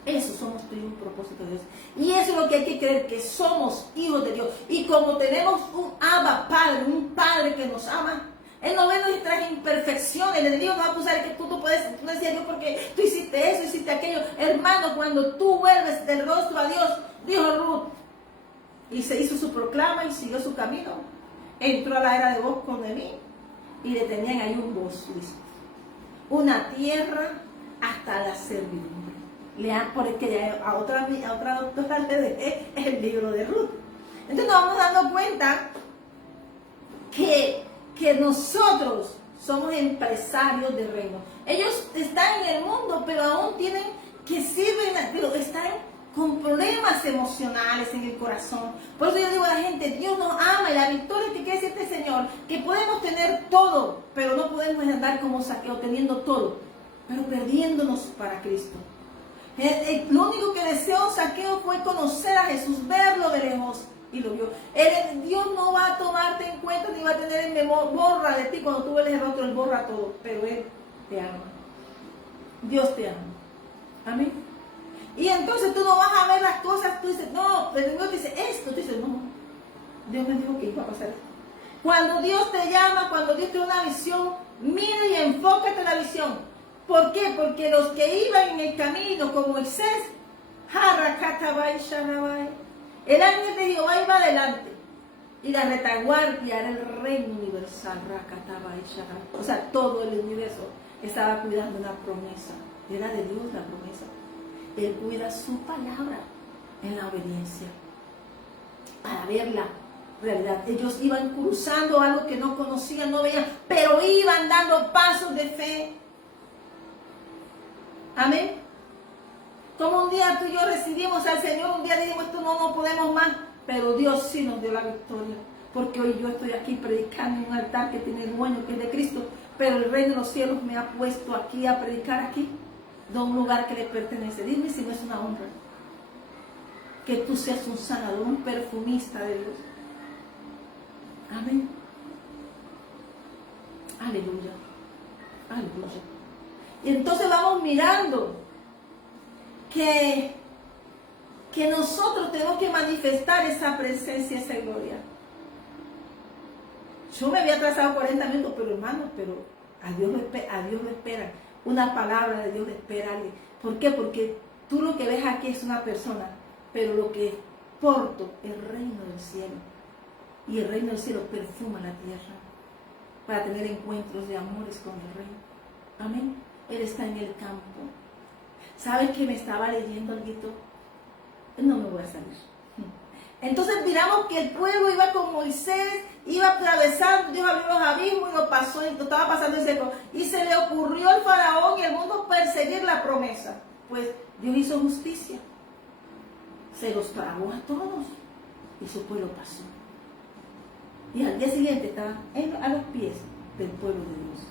Eso somos tú y un propósito de Dios. Y eso es lo que hay que creer, que somos hijos de Dios. Y como tenemos un Abba Padre, un Padre que nos ama, Él no ve nuestras imperfecciones. El Dios no va a acusar que tú puedes, tú decías Dios porque tú hiciste eso, hiciste aquello. Hermano, cuando tú vuelves del rostro a Dios, dijo Ruth, y se hizo su proclama y siguió su camino. Entró a la era de voz con Noemí y le tenían ahí un gozo, una tierra hasta la servidumbre. Lean, porque a otra doctora le dejé el libro de Ruth. Entonces nos vamos dando cuenta que nosotros somos empresarios del reino. Ellos están en el mundo, pero aún tienen que sirven, pero están con problemas emocionales en el corazón. Por eso yo digo a la gente, Dios nos ama, y la victoria que quiere decir este Señor, que podemos tener todo, pero no podemos andar como Saqueo teniendo todo, pero perdiéndonos para Cristo. Lo único que deseó Saqueo fue conocer a Jesús, verlo de lejos, y lo vio. Dios no va a tomarte en cuenta ni va a tener en memoria, borra de ti cuando tú ves el rostro, Él borra todo, pero Él te ama. Dios te ama. Amén. Y entonces tú no vas a ver las cosas, tú dices, no, pero Dios dice esto, tú dices, no, Dios me dijo que iba a pasar esto. Cuando Dios te llama, cuando Dios te da una visión, mira y enfócate en la visión. ¿Por qué? Porque los que iban en el camino con Moisés, el ángel de Jehová iba adelante. Y la retaguardia era el reino universal. O sea, todo el universo estaba cuidando una promesa. Era de Dios la promesa. Él cuida su palabra en la obediencia. Para ver la realidad. Ellos iban cruzando algo que no conocían, no veían, pero iban dando pasos de fe. Amén. Como un día tú y yo recibimos al Señor, un día dijimos, esto no podemos más, pero Dios sí nos dio la victoria, porque hoy yo estoy aquí predicando en un altar que tiene el dueño, que es de Cristo, pero el reino de los cielos me ha puesto aquí a predicar aquí, de un lugar que le pertenece. Dime si no es una honra que tú seas un sanador, un perfumista de Dios. Amén. Aleluya. Aleluya. Y entonces vamos mirando que nosotros tenemos que manifestar esa presencia, esa gloria. Yo me había atrasado 40 minutos, pero hermano, a Dios lo espera. Una palabra de Dios le espera a alguien. ¿Por qué? Porque tú lo que ves aquí es una persona, pero lo que porto es el reino del cielo. Y el reino del cielo perfuma la tierra para tener encuentros de amores con el rey. Amén. Él está en el campo. ¿Sabes que me estaba leyendo algo? No me voy a salir. Entonces miramos que el pueblo iba con Moisés, iba atravesando, Dios abrió los abismos y lo pasó, y lo estaba pasando en seco. Y se le ocurrió al faraón y al mundo perseguir la promesa. Pues Dios hizo justicia. Se los tragó a todos y su pueblo pasó. Y al día siguiente estaban a los pies del pueblo de Dios.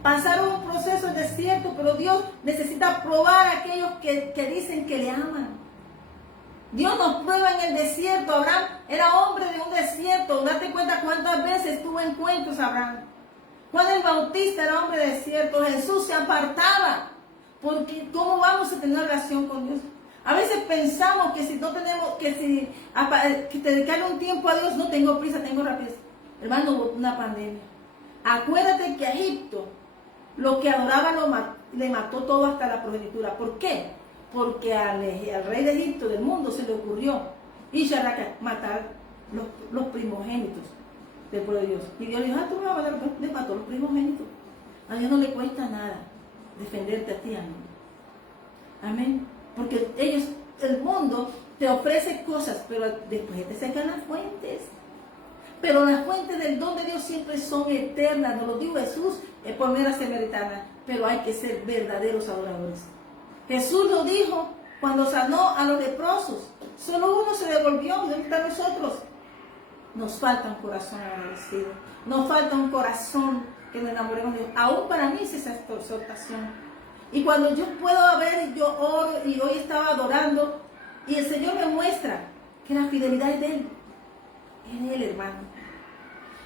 Pasaron un proceso en desierto, pero Dios necesita probar a aquellos que dicen que le aman. Dios nos prueba en el desierto. Abraham era hombre de un desierto. Date cuenta cuántas veces tuvo encuentros Abraham. Juan el Bautista era hombre de desierto. Jesús se apartaba. Porque ¿cómo vamos a tener relación con Dios? A veces pensamos que si no tenemos, que dedicarle un tiempo a Dios, no tengo prisa, tengo rapidez. Hermano, hubo una pandemia. Acuérdate que a Egipto, lo que adoraba le mató todo hasta la progenitura. ¿Por qué? Porque al rey de Egipto, del mundo, se le ocurrió matar los primogénitos del pueblo de Dios. Y Dios le dijo, tú me vas a matar, le mató los primogénitos. A Dios no le cuesta nada defenderte a ti, amén. Amén. Porque el mundo te ofrece cosas, pero después te sacan las fuentes. Pero las fuentes del don de Dios siempre son eternas. Nos lo dijo Jesús por mera samaritana. Pero hay que ser verdaderos adoradores. Jesús lo dijo cuando sanó a los leprosos. Solo uno se devolvió. ¿Dónde están nosotros? Nos falta un corazón agradecido. Nos falta un corazón que nos enamoremos de Dios. Aún para mí es esa exhortación. Y cuando yo puedo ver, yo oro y hoy estaba adorando. Y el Señor me muestra que la fidelidad es de Él. Es de Él, hermano.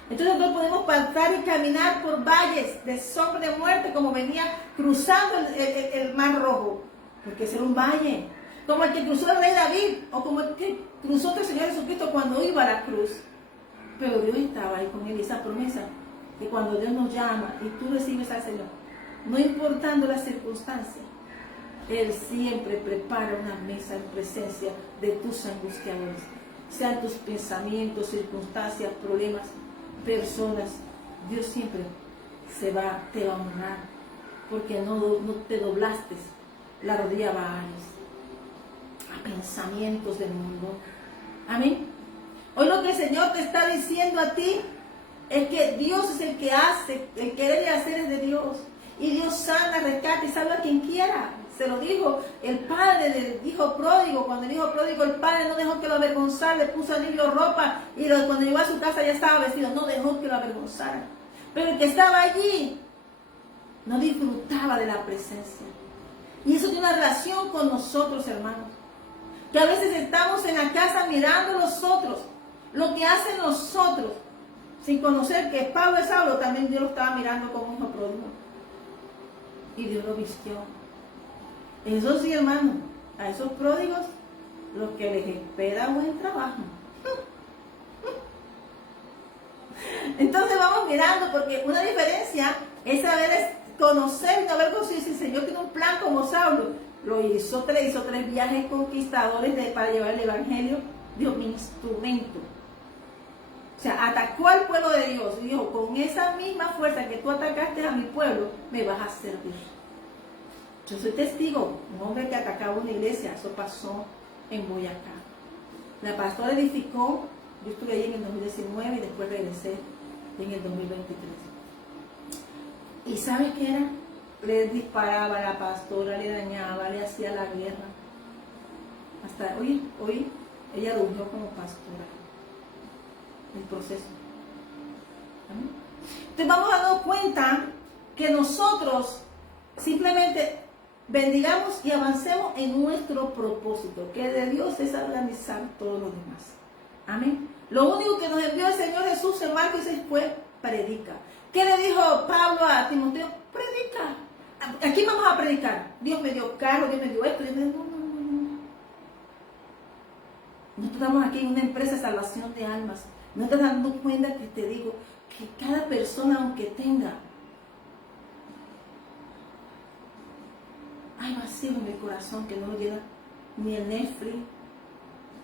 Entonces nosotros podemos pasar y caminar por valles de sombra de muerte, como venía cruzando el Mar Rojo. Porque ese era un valle. Como el que cruzó el rey David, o como el que cruzó el Señor Jesucristo cuando iba a la cruz. Pero Dios estaba ahí con él, y esa promesa, que cuando Dios nos llama y tú recibes al Señor, no importando las circunstancias, Él siempre prepara una mesa en presencia de tus angustiadores. Sean tus pensamientos, circunstancias, problemas, personas, Dios siempre te va a honrar, porque no te doblaste la rodilla a Baales, a pensamientos del mundo. Amén. Hoy lo que el Señor te está diciendo a ti es que Dios es el que hace, el querer y hacer es de Dios. Y Dios sana, rescata y salva a quien quiera. Se lo dijo el padre del hijo pródigo. Cuando el hijo pródigo, el padre no dejó que lo avergonzara, le puso al niño ropa y cuando llegó a su casa ya estaba vestido. No dejó que lo avergonzara. Pero el que estaba allí no disfrutaba de la presencia. Y eso tiene una relación con nosotros, hermanos. Que a veces estamos en la casa mirando a nosotros, lo que hacen nosotros, sin conocer que Pablo es Saulo, también Dios lo estaba mirando como un hijo pródigo. Y Dios lo vistió. Eso sí, hermano, a esos pródigos, lo que les espera buen trabajo. Entonces vamos mirando, porque una diferencia es saber conocer y no haber conocido si el Señor tiene un plan como Saulo. Lo hizo tres viajes conquistadores para llevar el Evangelio. Dios, mi instrumento. O sea, atacó al pueblo de Dios y dijo, con esa misma fuerza que tú atacaste a mi pueblo, me vas a servir. Yo soy testigo, un hombre que atacaba una iglesia, eso pasó en Boyacá. La pastora edificó, yo estuve ahí en el 2019 y después regresé en el 2023. ¿Y sabes qué era? Le disparaba a la pastora, le dañaba, le hacía la guerra. Hasta hoy ella lo ungió como pastora. El proceso. ¿Amén? Entonces vamos a darnos cuenta que nosotros simplemente bendigamos y avancemos en nuestro propósito, que de Dios es organizar todo lo demás. Amén. Lo único que nos envió el Señor Jesús en Marcos 6 fue predica. ¿Qué le dijo Pablo a Timoteo? Predica. Aquí vamos a predicar. Dios me dio carro, Dios me dio esto, Dios me dio... No. Nosotros estamos aquí en una empresa de salvación de almas. No estás dando cuenta que te digo que cada persona, aunque tenga, hay vacío en el corazón que no lo llena ni el Netflix,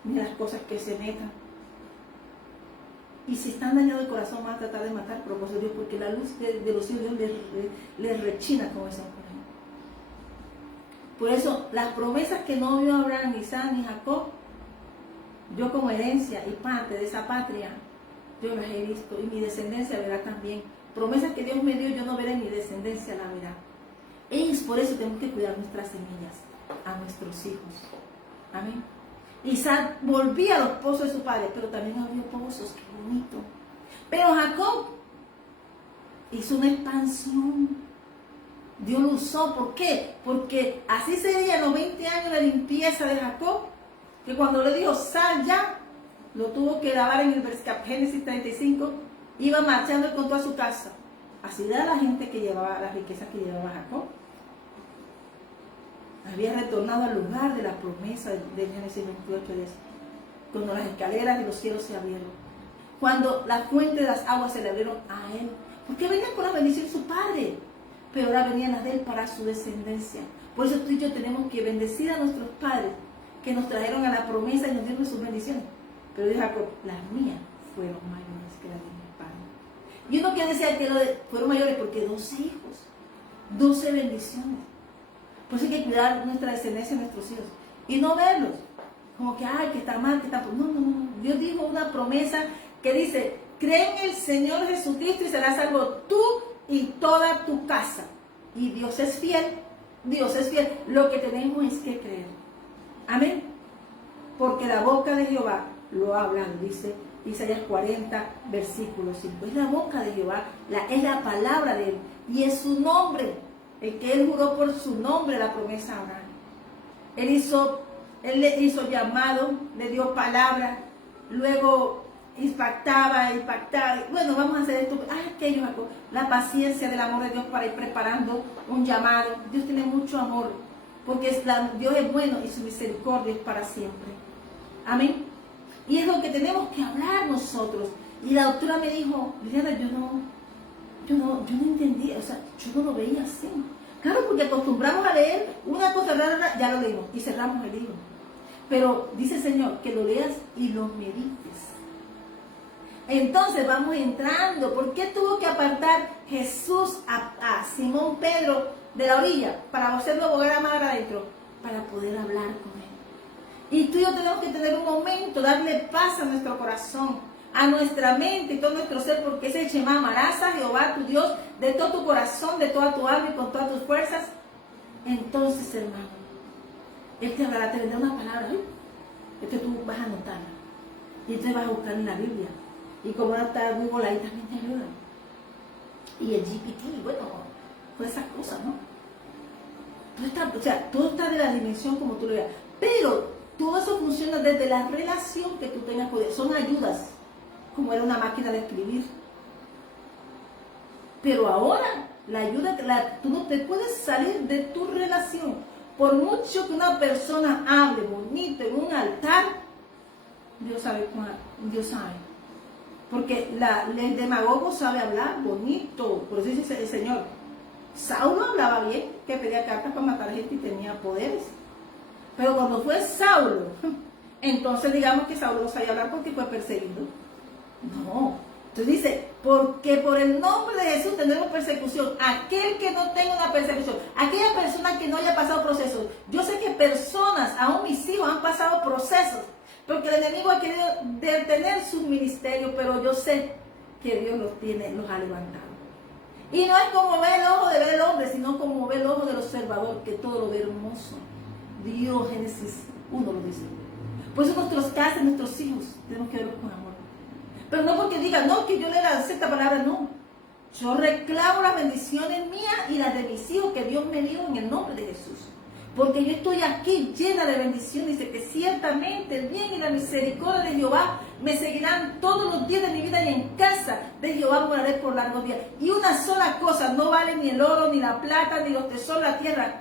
ni las cosas que se metan. Y si están dañados el corazón, van a tratar de matar por propósito de Dios, porque la luz de los hijos de Dios les rechina con esa mujer. Por eso, las promesas que no vio Abraham, ni Isaac, ni Jacob, yo como herencia y parte de esa patria, yo las he visto y mi descendencia verá también. Promesas que Dios me dio, yo no veré, mi descendencia la verá. Es por eso que tenemos que cuidar nuestras semillas a nuestros hijos. Amén. Isaac volvía a los pozos de su padre, pero también abrió pozos, qué bonito. Pero Jacob hizo una expansión. Dios lo usó, ¿por qué? Porque así serían los 20 años de limpieza de Jacob, que cuando le dijo, sal ya, lo tuvo que grabar en el Génesis 35, iba marchando con toda su casa. Así era la gente que llevaba las riquezas que llevaba Jacob. Había retornado al lugar de la promesa de Génesis 28, cuando las escaleras de los cielos se abrieron, cuando la fuente de las aguas se le abrieron a él, porque venía con la bendición de su padre, pero ahora venían las de él para su descendencia. Por eso tú y yo tenemos que bendecir a nuestros padres, que nos trajeron a la promesa y nos dieron sus bendiciones. Pero dijo Jacob, las mías fueron mayores que las de mi padre. Y uno que decía que fueron mayores porque 12 hijos, 12 bendiciones. Por eso hay que cuidar nuestra descendencia, nuestros hijos. Y no verlos como que, ay, que está mal, que está... No. Dios dijo una promesa que dice, cree en el Señor Jesucristo y serás salvo tú y toda tu casa. Y Dios es fiel, Dios es fiel. Lo que tenemos es que creer. Amén. Porque la boca de Jehová lo ha hablado, dice Isaías 40, versículo 5. Es la boca de Jehová, es la palabra de él. Y es su nombre. El que él juró por su nombre la promesa a Abraham. Él le hizo llamado, le dio palabra, luego impactaba. Bueno, vamos a hacer esto. Aquello, la paciencia del amor de Dios para ir preparando un llamado. Dios tiene mucho amor, porque Dios es bueno y su misericordia es para siempre. Amén. Y es lo que tenemos que hablar nosotros. Y la doctora me dijo, Liliana, yo no entendía, o sea, yo no lo veía así. Claro, porque acostumbramos a leer una cosa rara, ya lo leímos y cerramos el libro. Pero dice el Señor que lo leas y lo medites. Entonces vamos entrando. ¿Por qué tuvo que apartar Jesús a Simón Pedro de la orilla? Para hacerlo bogar a mar adentro, para poder hablar con él. Y tú y yo tenemos que tener un momento, darle paz a nuestro corazón, a nuestra mente y todo nuestro ser, porque ese Shema, amarás a Jehová tu Dios de todo tu corazón, de toda tu alma y con todas tus fuerzas. Entonces, hermano, Él te hablará, te vendrá una palabra, entonces tú vas a anotarla y entonces vas a buscar en la Biblia, y como no está Google, ahí también te ayuda, y el GPT, bueno, todas esas cosas, ¿no? Todo está de la dimensión como tú lo veas, pero todo eso funciona desde la relación que tú tengas con Dios. Son ayudas, como era una máquina de escribir. Pero ahora, la ayuda, tú no te puedes salir de tu relación. Por mucho que una persona hable bonito en un altar, Dios sabe. Porque el demagogo sabe hablar bonito. Por eso dice el Señor, Saulo hablaba bien, que pedía cartas para matar gente y tenía poderes. Pero cuando fue Saulo, entonces digamos que Saulo no sabía hablar porque fue perseguido. No. Entonces dice, porque por el nombre de Jesús tendremos persecución. Aquel que no tenga una persecución, aquella persona que no haya pasado procesos. Yo sé que personas, aún mis hijos, han pasado procesos, porque el enemigo ha querido detener su ministerio, pero yo sé que Dios los ha levantado. Y no es como ve el ojo de ver el hombre, sino como ve el ojo del observador, que todo lo ve hermoso. Dios, Génesis 1 lo dice. Por eso nuestros casas, nuestros hijos, tenemos que verlos con amor. Pero no porque diga, no, que yo le lancé esta palabra, no. Yo reclamo las bendiciones mías y las de mis hijos que Dios me dio en el nombre de Jesús. Porque yo estoy aquí llena de bendiciones. Dice que ciertamente el bien y la misericordia de Jehová me seguirán todos los días de mi vida, y en casa de Jehová moraré por largos días. Y una sola cosa, no vale ni el oro, ni la plata, ni los tesoros de la tierra,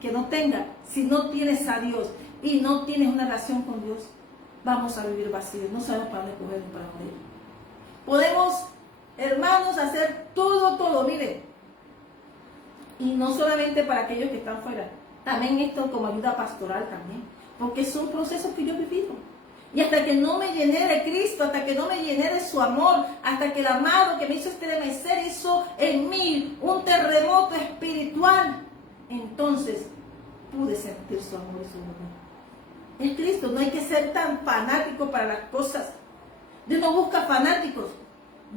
que no tenga, si no tienes a Dios y no tienes una relación con Dios, vamos a vivir vacíos, no sabemos para dónde coger ni para dónde ir. Podemos, hermanos, hacer todo, miren. Y no solamente para aquellos que están fuera, también esto como ayuda pastoral también, porque son procesos que yo he vivido. Y hasta que no me llené de Cristo, hasta que no me llené de su amor, hasta que el amado que me hizo estremecer hizo en mí un terremoto espiritual, entonces pude sentir su amor y su amor. Es Cristo, no hay que ser tan fanático para las cosas. Dios no busca fanáticos,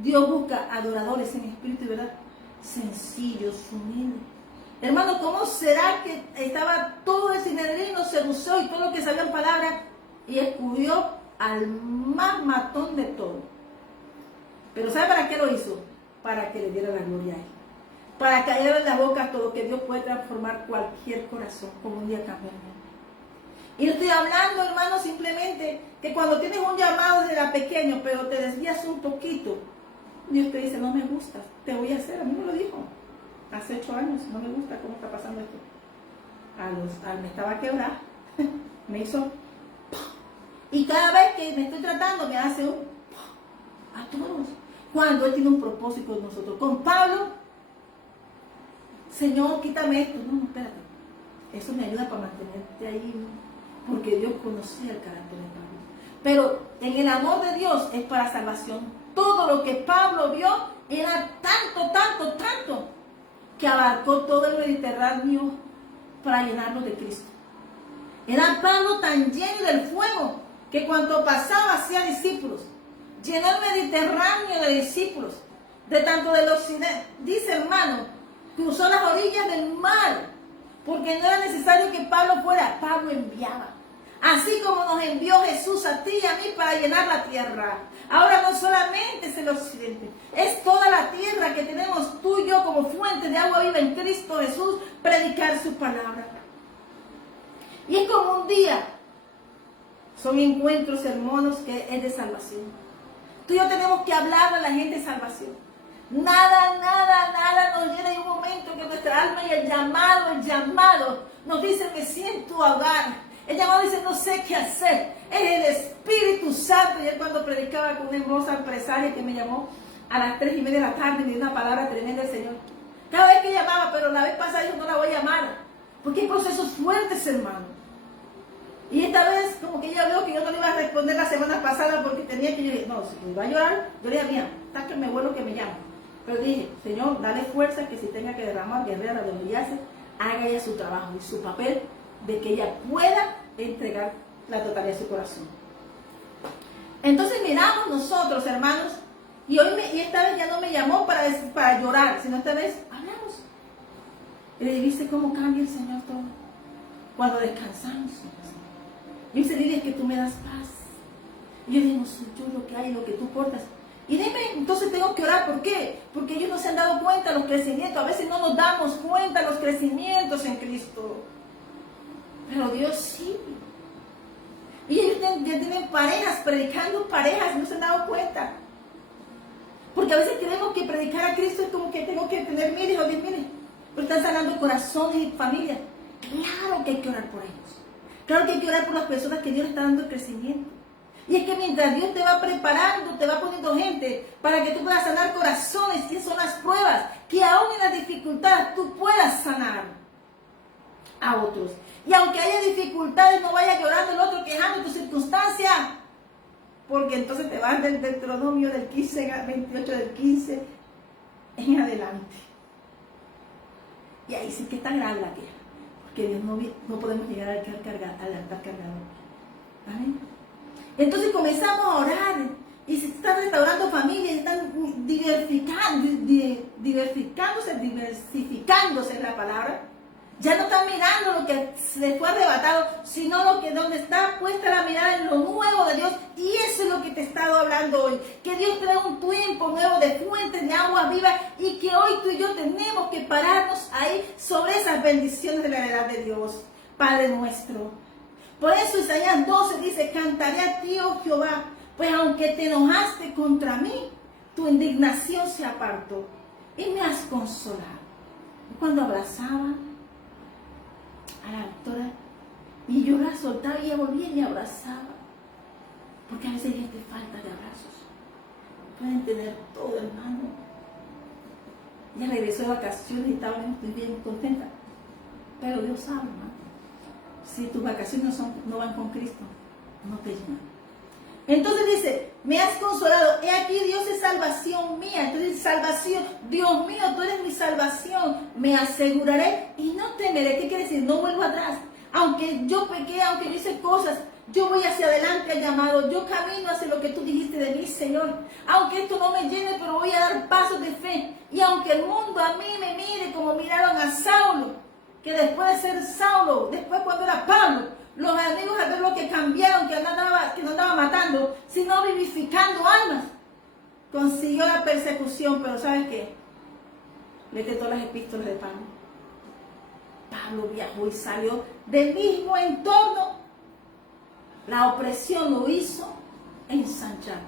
Dios busca adoradores en espíritu y verdad, sencillos, humildes. Hermano, ¿cómo será que estaba todo el Sinédrio, se usó y todo lo que sabían palabras, y escogió al más matón de todo? Pero ¿sabe para qué lo hizo? Para que le diera la gloria a él, para caer en la boca todo, que Dios puede transformar cualquier corazón, como un día cambió. Y no estoy hablando, hermano, simplemente que cuando tienes un llamado desde la pequeño, pero te desvías un poquito, Dios te dice, no me gusta, te voy a hacer. A mí me lo dijo hace 8 años, no me gusta cómo está pasando esto. Me estaba quebrada, me hizo, y cada vez que me estoy tratando me hace un, a todos, cuando Él tiene un propósito con nosotros. Con Pablo, Señor, quítame esto. No, espérate, eso me ayuda para mantenerte ahí, porque Dios conocía el carácter de Pablo. Pero en el amor de Dios es para salvación. Todo lo que Pablo vio era tanto, que abarcó todo el Mediterráneo para llenarlo de Cristo. Era Pablo tan lleno del fuego que cuando pasaba hacía discípulos. Llenó el Mediterráneo de discípulos, de tanto del occidente. Dice, hermano, cruzó las orillas del mar, porque no era necesario que Pablo fuera, Pablo enviaba. Así como nos envió Jesús a ti y a mí para llenar la tierra. Ahora no solamente es el occidente, es toda la tierra que tenemos tú y yo como fuente de agua viva en Cristo Jesús, predicar su palabra. Y es como un día, son encuentros hermosos que es de salvación. Tú y yo tenemos que hablar a la gente de salvación. Nada nos llena en un momento que nuestra alma y el llamado nos dice, me siento a ahogar. El llamado dice, no sé qué hacer. Es el Espíritu Santo. Y él cuando predicaba con una hermosa empresaria que me llamó a las 3:30 de la tarde, me dio una palabra tremenda del Señor. Cada vez que llamaba, pero la vez pasada dijo, no la voy a llamar. Porque hay procesos fuertes, hermano. Y esta vez, como que ella vio que yo no le iba a responder la semana pasada porque tenía que, yo dije, no, si me iba a llorar, yo le dije, mira, está que me vuelvo que me llame. Pero dije, Señor, dale fuerza que si tenga que derramar, guerrera de humillarse, haga ella su trabajo y su papel de que ella pueda entregar la totalidad de su corazón. Entonces miramos nosotros, hermanos, y esta vez ya no me llamó para llorar, sino esta vez hablamos. Y le dice cómo cambia el Señor todo cuando descansamos. Y dice, Lidia, es que tú me das paz. Y yo digo, no soy yo lo que hay, lo que tú portas. Y dime, entonces tengo que orar, ¿por qué? Porque ellos no se han dado cuenta de los crecimientos. A veces no nos damos cuenta de los crecimientos en Cristo. Pero Dios sí. Y ellos ya tienen parejas, predicando parejas, no se han dado cuenta. Porque a veces creemos que predicar a Cristo es como que tengo que tener 1000 o 10,000. Pero están sanando corazones y familias. Claro que hay que orar por ellos. Claro que hay que orar por las personas que Dios está dando el crecimiento. Y es que mientras Dios te va preparando, te va poniendo gente para que tú puedas sanar corazones, que son las pruebas, que aún en la dificultad tú puedas sanar a otros. Y aunque haya dificultades, no vaya llorando el otro, quejando tu circunstancia, porque entonces te vas del Deuteronomio del 15, 28 del 15 en adelante. Y ahí sí que está grave la queja, porque Dios no podemos llegar al altar cargado. ¿Vale? Entonces comenzamos a orar y se están restaurando familias, están diversificándose en la palabra. Ya no están mirando lo que se les fue arrebatado, sino donde está puesta la mirada en lo nuevo de Dios. Y eso es lo que te he estado hablando hoy. Que Dios trae un tiempo nuevo de fuentes de agua viva y que hoy tú y yo tenemos que pararnos ahí sobre esas bendiciones de la heredad de Dios, Padre nuestro. Por eso Isaías 12 dice, cantaré a ti, oh Jehová, pues aunque te enojaste contra mí, tu indignación se apartó y me has consolado. Cuando abrazaba a la doctora y yo la soltaba y ella volvía y me abrazaba, porque a veces hay gente falta de abrazos. Pueden tener todo, hermano. Ella regresó de vacaciones y estaba bien contenta, pero Dios sabe, hermano. Si tus vacaciones no van con Cristo, no te llenan. Entonces dice, me has consolado, he aquí Dios es salvación mía. Entonces salvación, Dios mío, tú eres mi salvación, me aseguraré y no temeré. ¿Qué quiere decir? No vuelvo atrás. Aunque yo pequé, aunque yo hice cosas, yo voy hacia adelante al llamado, yo camino hacia lo que tú dijiste de mí, Señor. Aunque esto no me llene, pero voy a dar pasos de fe. Y aunque el mundo a mí me mire como miraron a Saulo, que después de ser Saulo, después cuando era Pablo, los amigos al ver lo que cambiaron, que no andaba matando, sino vivificando almas, consiguió la persecución. Pero ¿sabes qué? Léete todas las epístolas de Pablo. Pablo viajó y salió del mismo entorno. La opresión lo hizo ensanchar.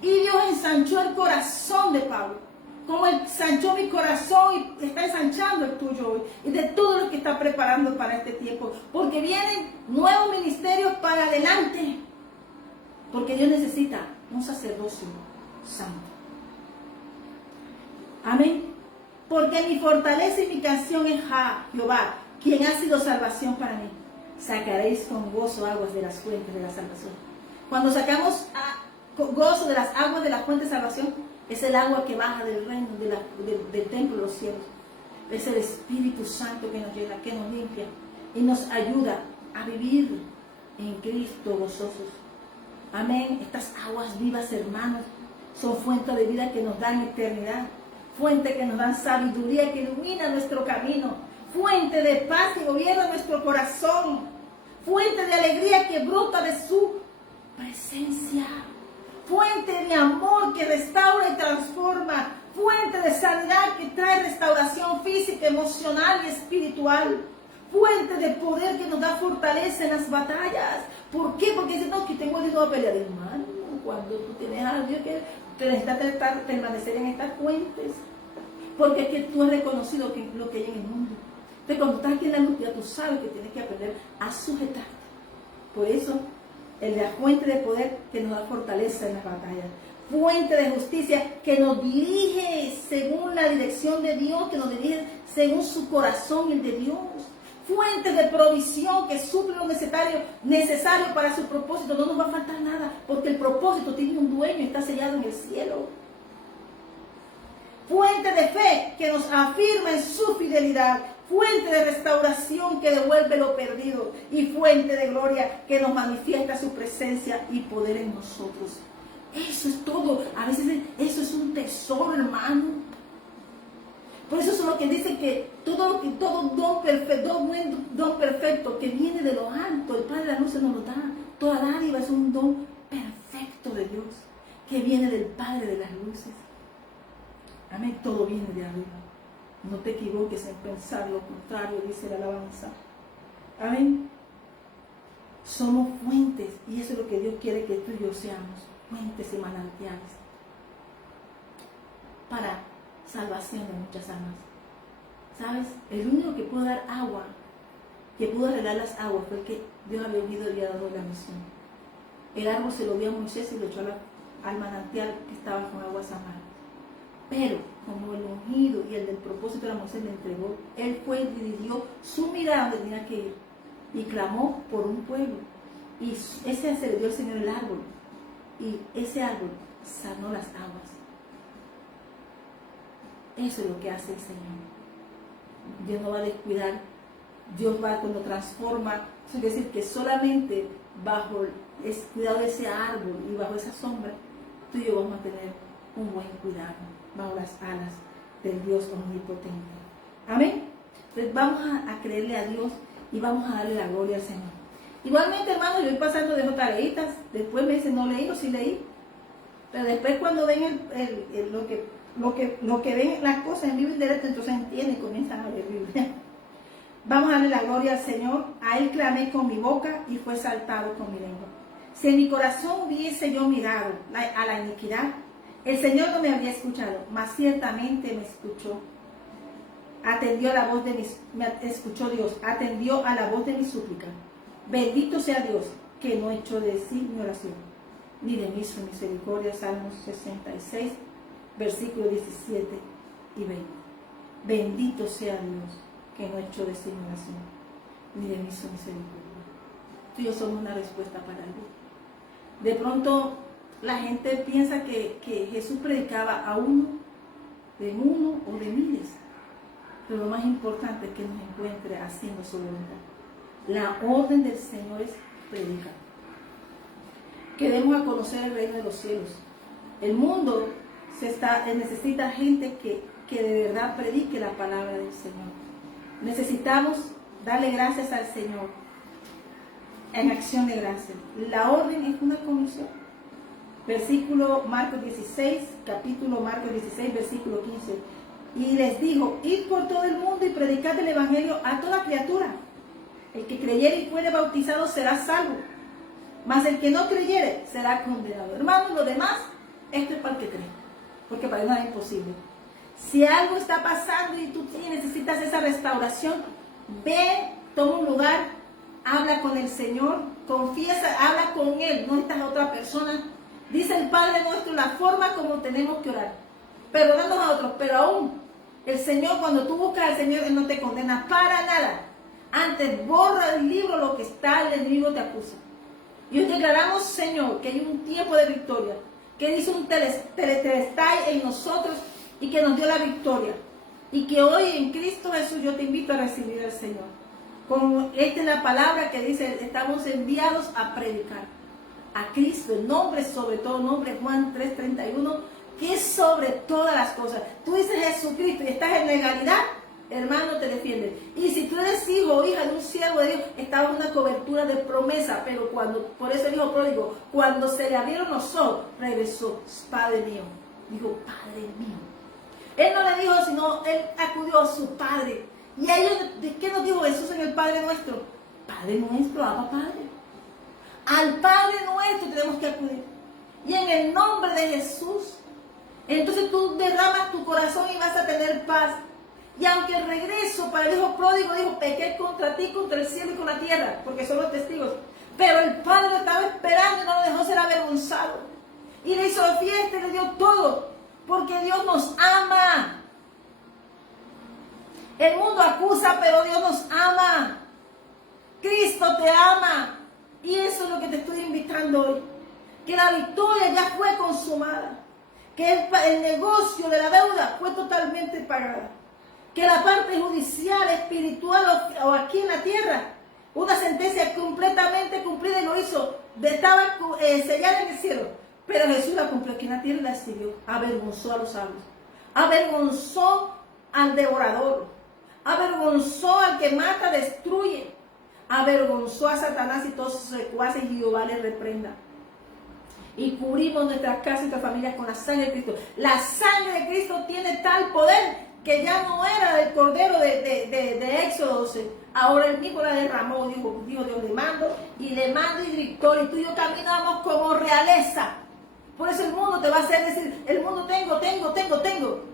Y Dios ensanchó el corazón de Pablo, como ensanchó mi corazón y está ensanchando el tuyo hoy, y de todo lo que está preparando para este tiempo, porque vienen nuevos ministerios para adelante, porque Dios necesita un sacerdocio santo. Amén. Porque mi fortaleza y mi canción es Jehová, quien ha sido salvación para mí. Sacaréis con gozo aguas de las fuentes de la salvación. Cuando sacamos gozo de las aguas de la fuente de salvación, es el agua que baja del reino, del templo de los cielos. Es el Espíritu Santo que nos llena, que nos limpia y nos ayuda a vivir en Cristo gozosos. Amén. Estas aguas vivas, hermanos, son fuentes de vida que nos dan eternidad, fuentes que nos dan sabiduría, que ilumina nuestro camino, fuente de paz que gobierna nuestro corazón, fuente de alegría que brota de su presencia, fuente de amor que restaura y transforma, fuente de sanidad que trae restauración física, emocional y espiritual, fuente de poder que nos da fortaleza en las batallas. ¿Por qué? Porque si no, que tengo el dedo a pelear, hermano. Cuando tú tienes a Dios, que te necesitas permanecer en estas fuentes, porque es que tú has reconocido lo que hay en el mundo. Entonces, cuando estás aquí en la luz, ya tú sabes que tienes que aprender a sujetarte. Por eso, la fuente de poder que nos da fortaleza en las batallas, fuente de justicia que nos dirige según la dirección de Dios, que nos dirige según su corazón y el de Dios, fuente de provisión que suple lo necesario para su propósito. No nos va a faltar nada, porque el propósito tiene un dueño y está sellado en el cielo. Fuente de fe que nos afirma en su fidelidad, fuente de restauración que devuelve lo perdido, y fuente de gloria que nos manifiesta su presencia y poder en nosotros. Eso es todo. A veces eso es un tesoro, hermano. Por eso es lo que dice que todo buen don perfecto que viene de lo alto, el Padre de la luz nos lo da. Toda dádiva es un don perfecto de Dios que viene del Padre de las luces. Amén. Todo viene de arriba. No te equivoques en pensar lo contrario, dice la alabanza. Amén. Somos fuentes, y eso es lo que Dios quiere que tú y yo seamos, fuentes y manantiales para salvación de muchas almas. ¿Sabes? El único que pudo dar agua, que pudo arreglar las aguas, fue el que Dios había unido y había dado la misión. El árbol se lo dio a Moisés y lo echó al manantial que estaba con aguas amadas. Pero como el ungido y el del propósito de Moisés le entregó, él fue y dirigió su mirada donde tenía que ir y clamó por un pueblo. Y ese se le dio al Señor el árbol. Y ese árbol sanó las aguas. Eso es lo que hace el Señor. Dios no va a descuidar. Dios va cuando transforma. Eso quiere decir que solamente bajo el cuidado de ese árbol y bajo esa sombra, tú y yo vamos a tener un buen cuidado bajo las alas del Dios omnipotente. Amén. Entonces vamos a creerle a Dios y vamos a darle la gloria al Señor. Igualmente, hermano, yo voy pasando de tareitas. Después me dicen, no leí o sí leí. Pero después cuando ven lo que ven las cosas en vivo y directo, entonces entienden y comienzan a leer Biblia. Vamos a darle la gloria al Señor. A Él clamé con mi boca y fue saltado con mi lengua. Si en mi corazón hubiese yo mirado a la iniquidad, el Señor no me habría escuchado, mas ciertamente me escuchó. Atendió a la voz de me escuchó Dios, atendió a la voz de mi súplica. Bendito sea Dios, que no echó de sí mi oración, ni de mí su misericordia. Salmos 66, versículos 17 y 20. Bendito sea Dios, que no echó de sí mi oración, ni de mí su misericordia. Tú y yo somos una respuesta para Dios. De pronto la gente piensa que Jesús predicaba a uno o de miles. Pero lo más importante es que nos encuentre haciendo su voluntad. La orden del Señor es predicar. Que demos a conocer el reino de los cielos. El mundo necesita gente que de verdad predique la palabra del Señor. Necesitamos darle gracias al Señor en acción de gracias. La orden es una comisión. Versículo Marcos 16, capítulo Marcos 16, versículo 15. Y les dijo, id por todo el mundo y predicad el evangelio a toda criatura. El que creyere y fuere bautizado será salvo, mas el que no creyere será condenado. Hermanos, lo demás, esto es para el que cree, porque para él nada es imposible. Si algo está pasando y tú necesitas esa restauración, ve, toma un lugar, habla con el Señor, confiesa, habla con Él, no estás a otra persona. Dice el Padre nuestro la forma como tenemos que orar, perdonando a otros, pero aún el Señor, cuando tú buscas al Señor, Él no te condena para nada. Antes borra del libro lo que está, el enemigo te acusa. Y hoy declaramos, Señor, que hay un tiempo de victoria, que hizo un tetelestai en nosotros y que nos dio la victoria. Y que hoy en Cristo Jesús yo te invito a recibir al Señor. Como esta es la palabra que dice, estamos enviados a predicar a Cristo, el nombre sobre todo nombre, Juan 3:31, que es sobre todas las cosas. Tú dices Jesucristo y estás en legalidad, hermano, te defiende. Y si tú eres hijo o hija de un siervo de Dios, estaba en una cobertura de promesa, pero por eso el hijo pródigo, cuando se le abrieron los ojos, regresó, Padre mío, dijo, Padre mío. Él no le dijo, sino él acudió a su Padre. Y a ellos, ¿qué nos dijo Jesús en el Padre nuestro? Padre nuestro, Abba Padre. Al Padre nuestro tenemos que acudir. Y en el nombre de Jesús, entonces tú derramas tu corazón y vas a tener paz. Y aunque el regreso para el hijo pródigo dijo, pequé contra ti, contra el cielo y con la tierra, porque son los testigos. Pero el Padre lo estaba esperando y no lo dejó ser avergonzado. Y le hizo fiesta y le dio todo, porque Dios nos ama. El mundo acusa, pero Dios nos ama. Cristo te ama. Y eso es lo que te estoy invitando hoy. Que la victoria ya fue consumada. Que el negocio de la deuda fue totalmente pagada. Que la parte judicial, espiritual o aquí en la tierra, una sentencia completamente cumplida y lo hizo. Estaba sellada en el cielo. Pero Jesús la cumplió aquí en la tierra y la exhibió. Avergonzó a los sabios. Avergonzó al devorador. Avergonzó al que mata, destruye. Avergonzó a Satanás y todos sus secuaces, y Jehová le reprenda. Y cubrimos nuestras casas y nuestras familias con la sangre de Cristo. La sangre de Cristo tiene tal poder que ya no era del Cordero de Éxodo 12. Ahora él mismo la derramó, dijo Dios, le mando y victoria. Y tú y yo caminamos como realeza. Por eso el mundo te va a hacer decir, el mundo tengo.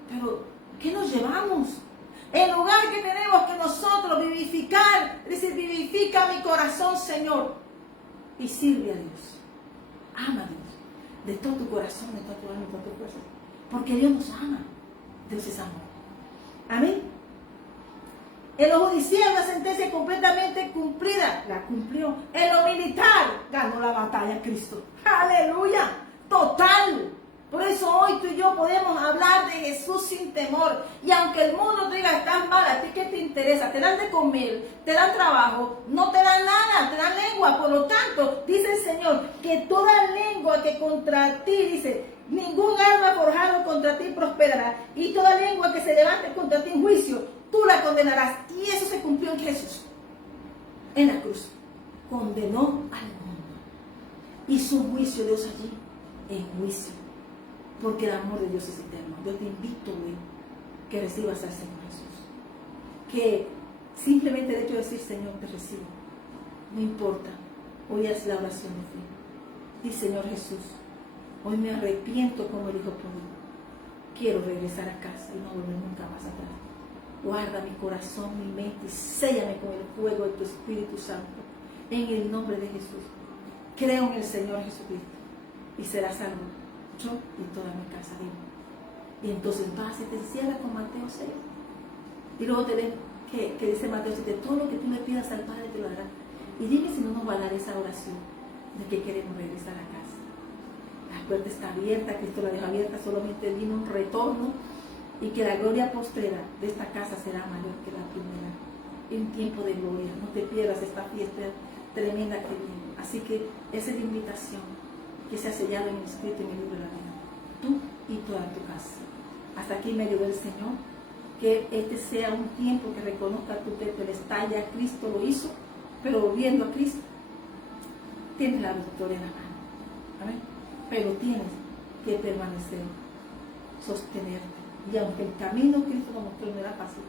Pero, ¿qué nos llevamos? En lugar que tenemos que nosotros vivificar, es decir, vivifica mi corazón, Señor, y sirve a Dios. Ama a Dios de todo tu corazón, de toda tu alma, de todo tu fuerza. Porque Dios nos ama. Dios es amor. Amén. En lo judicial, la sentencia completamente cumplida, la cumplió. En lo militar, ganó la batalla Cristo. Aleluya. Total. Por eso hoy tú y yo podemos hablar de Jesús sin temor. Y aunque el mundo te diga, estás mal, ¿a ti qué te interesa? Te dan de comer, te dan trabajo, no te dan nada, te dan lengua. Por lo tanto, dice el Señor, que toda lengua que contra ti, dice, ningún arma forjado contra ti prosperará. Y toda lengua que se levante contra ti en juicio, tú la condenarás. Y eso se cumplió en Jesús. En la cruz. Condenó al mundo. Hizo un juicio Dios allí. En juicio. Porque el amor de Dios es eterno. Yo te invito hoy que recibas al Señor Jesús. Que simplemente el hecho de decir, Señor, te recibo. No importa. Hoy haz la oración de fe. Di, Señor Jesús, hoy me arrepiento como el Hijo pródigo. Quiero regresar a casa y no volver nunca más atrás. Guarda mi corazón, mi mente y séllame con el fuego de tu Espíritu Santo. En el nombre de Jesús. Creo en el Señor Jesucristo y serás salvo. Yo y toda mi casa, digo. Y entonces vas y te encierras con Mateo 6. Y luego te ven que dice Mateo 7, todo lo que tú le pidas al Padre te lo dará. Y dime si no nos va a dar esa oración de que queremos regresar a casa. La puerta está abierta, Cristo la dejó abierta, solamente vino un retorno y que la gloria postrera de esta casa será mayor que la primera. En tiempo de gloria, no te pierdas esta fiesta tremenda que viene. Así que esa es la invitación que se ha sellado en el escrito en el libro de la vida. Tú y toda tu casa. Hasta aquí me ayudó el Señor. Que este sea un tiempo que reconozca tu tetelestai. Ya Cristo lo hizo, pero volviendo a Cristo, tienes la victoria en la mano. Amén. Pero tienes que permanecer, sostenerte. Y aunque el camino Cristo nos mostró no era fácil,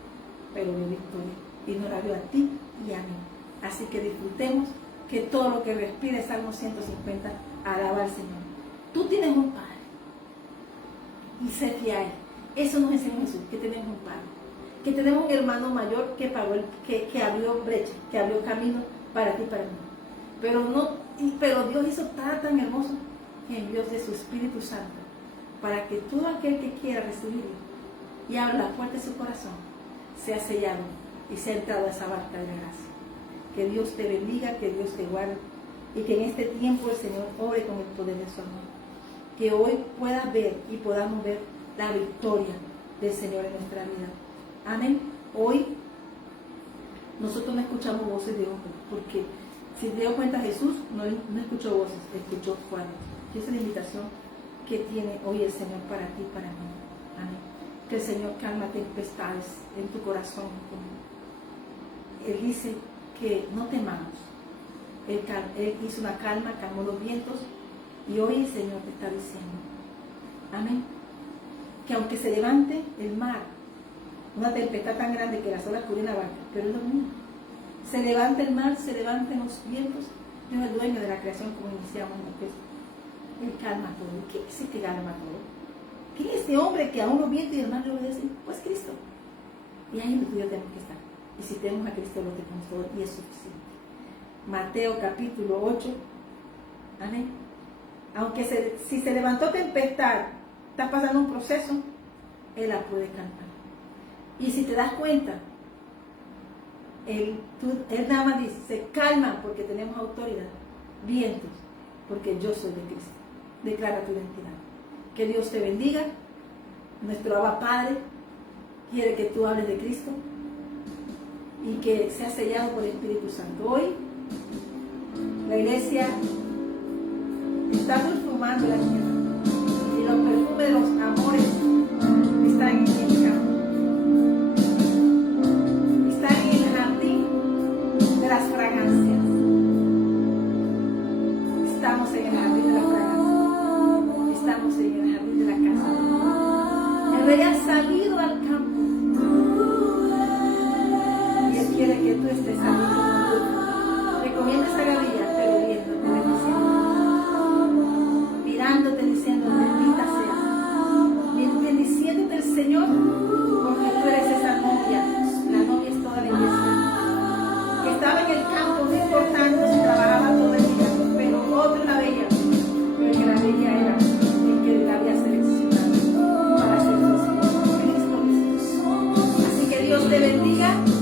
pero dio victoria. Y nos la dio a ti y a mí. Así que disfrutemos que todo lo que respira es Salmo 150. Alaba al Señor. Tú tienes un Padre y sé fiel. Eso nos enseña Jesús, que tenemos un Padre, que tenemos un hermano mayor que pagó que abrió brecha, que abrió camino para ti y para mí. Pero Dios hizo tan hermoso que envió de su Espíritu Santo para que todo aquel que quiera recibirlo y abra la puerta de su corazón sea sellado y sea entrado a esa barca de la gracia. Que Dios te bendiga, que Dios te guarde. Y que en este tiempo el Señor obre con el poder de su amor. Que hoy puedas ver y podamos ver la victoria del Señor en nuestra vida. Amén. Hoy nosotros no escuchamos voces de hombres, porque si te dio cuenta Jesús no escuchó voces, escuchó fuego. Y esa es la invitación que tiene hoy el Señor para ti y para mí. Amén. Que el Señor calma tempestades en tu corazón. Él dice que no temamos. Él hizo una calma, calmó los vientos y hoy el Señor te está diciendo, amén, que aunque se levante el mar, una tempestad tan grande que las olas cubren la barca, pero es lo mismo, se levanta el mar, se levantan los vientos, Dios es el dueño de la creación como iniciamos en el texto. Él calma todo. ¿Quién es el que calma todo? ¿Quién es este hombre que aún los vientos y el mar le obedecen? Pues Cristo. Y ahí es donde tú y yo tenemos que estar. Y si tenemos a Cristo lo tenemos todo y es suficiente. Mateo capítulo 8, amén. Aunque si se levantó tempestad, estás pasando un proceso, Él la puede calmar. Y si te das cuenta, Él nada más dice, se calman porque tenemos autoridad, vientos, porque yo soy de Cristo. Declara tu identidad. Que Dios te bendiga. Nuestro Abba Padre quiere que tú hables de Cristo y que seas sellado por el Espíritu Santo. Hoy la iglesia está perfumando la tierra y los perfumes de los amores están en el campo, están en el jardín de las fragancias. Estamos en el jardín de las fragancias, estamos en el jardín de la casa. El rey ha salido al campo y Él quiere que tú estés saliendo. Recomienda esa gavilla, pero viéndote, bendiciendo, mirándote, diciendo, bendita seas, Dios te bendiga.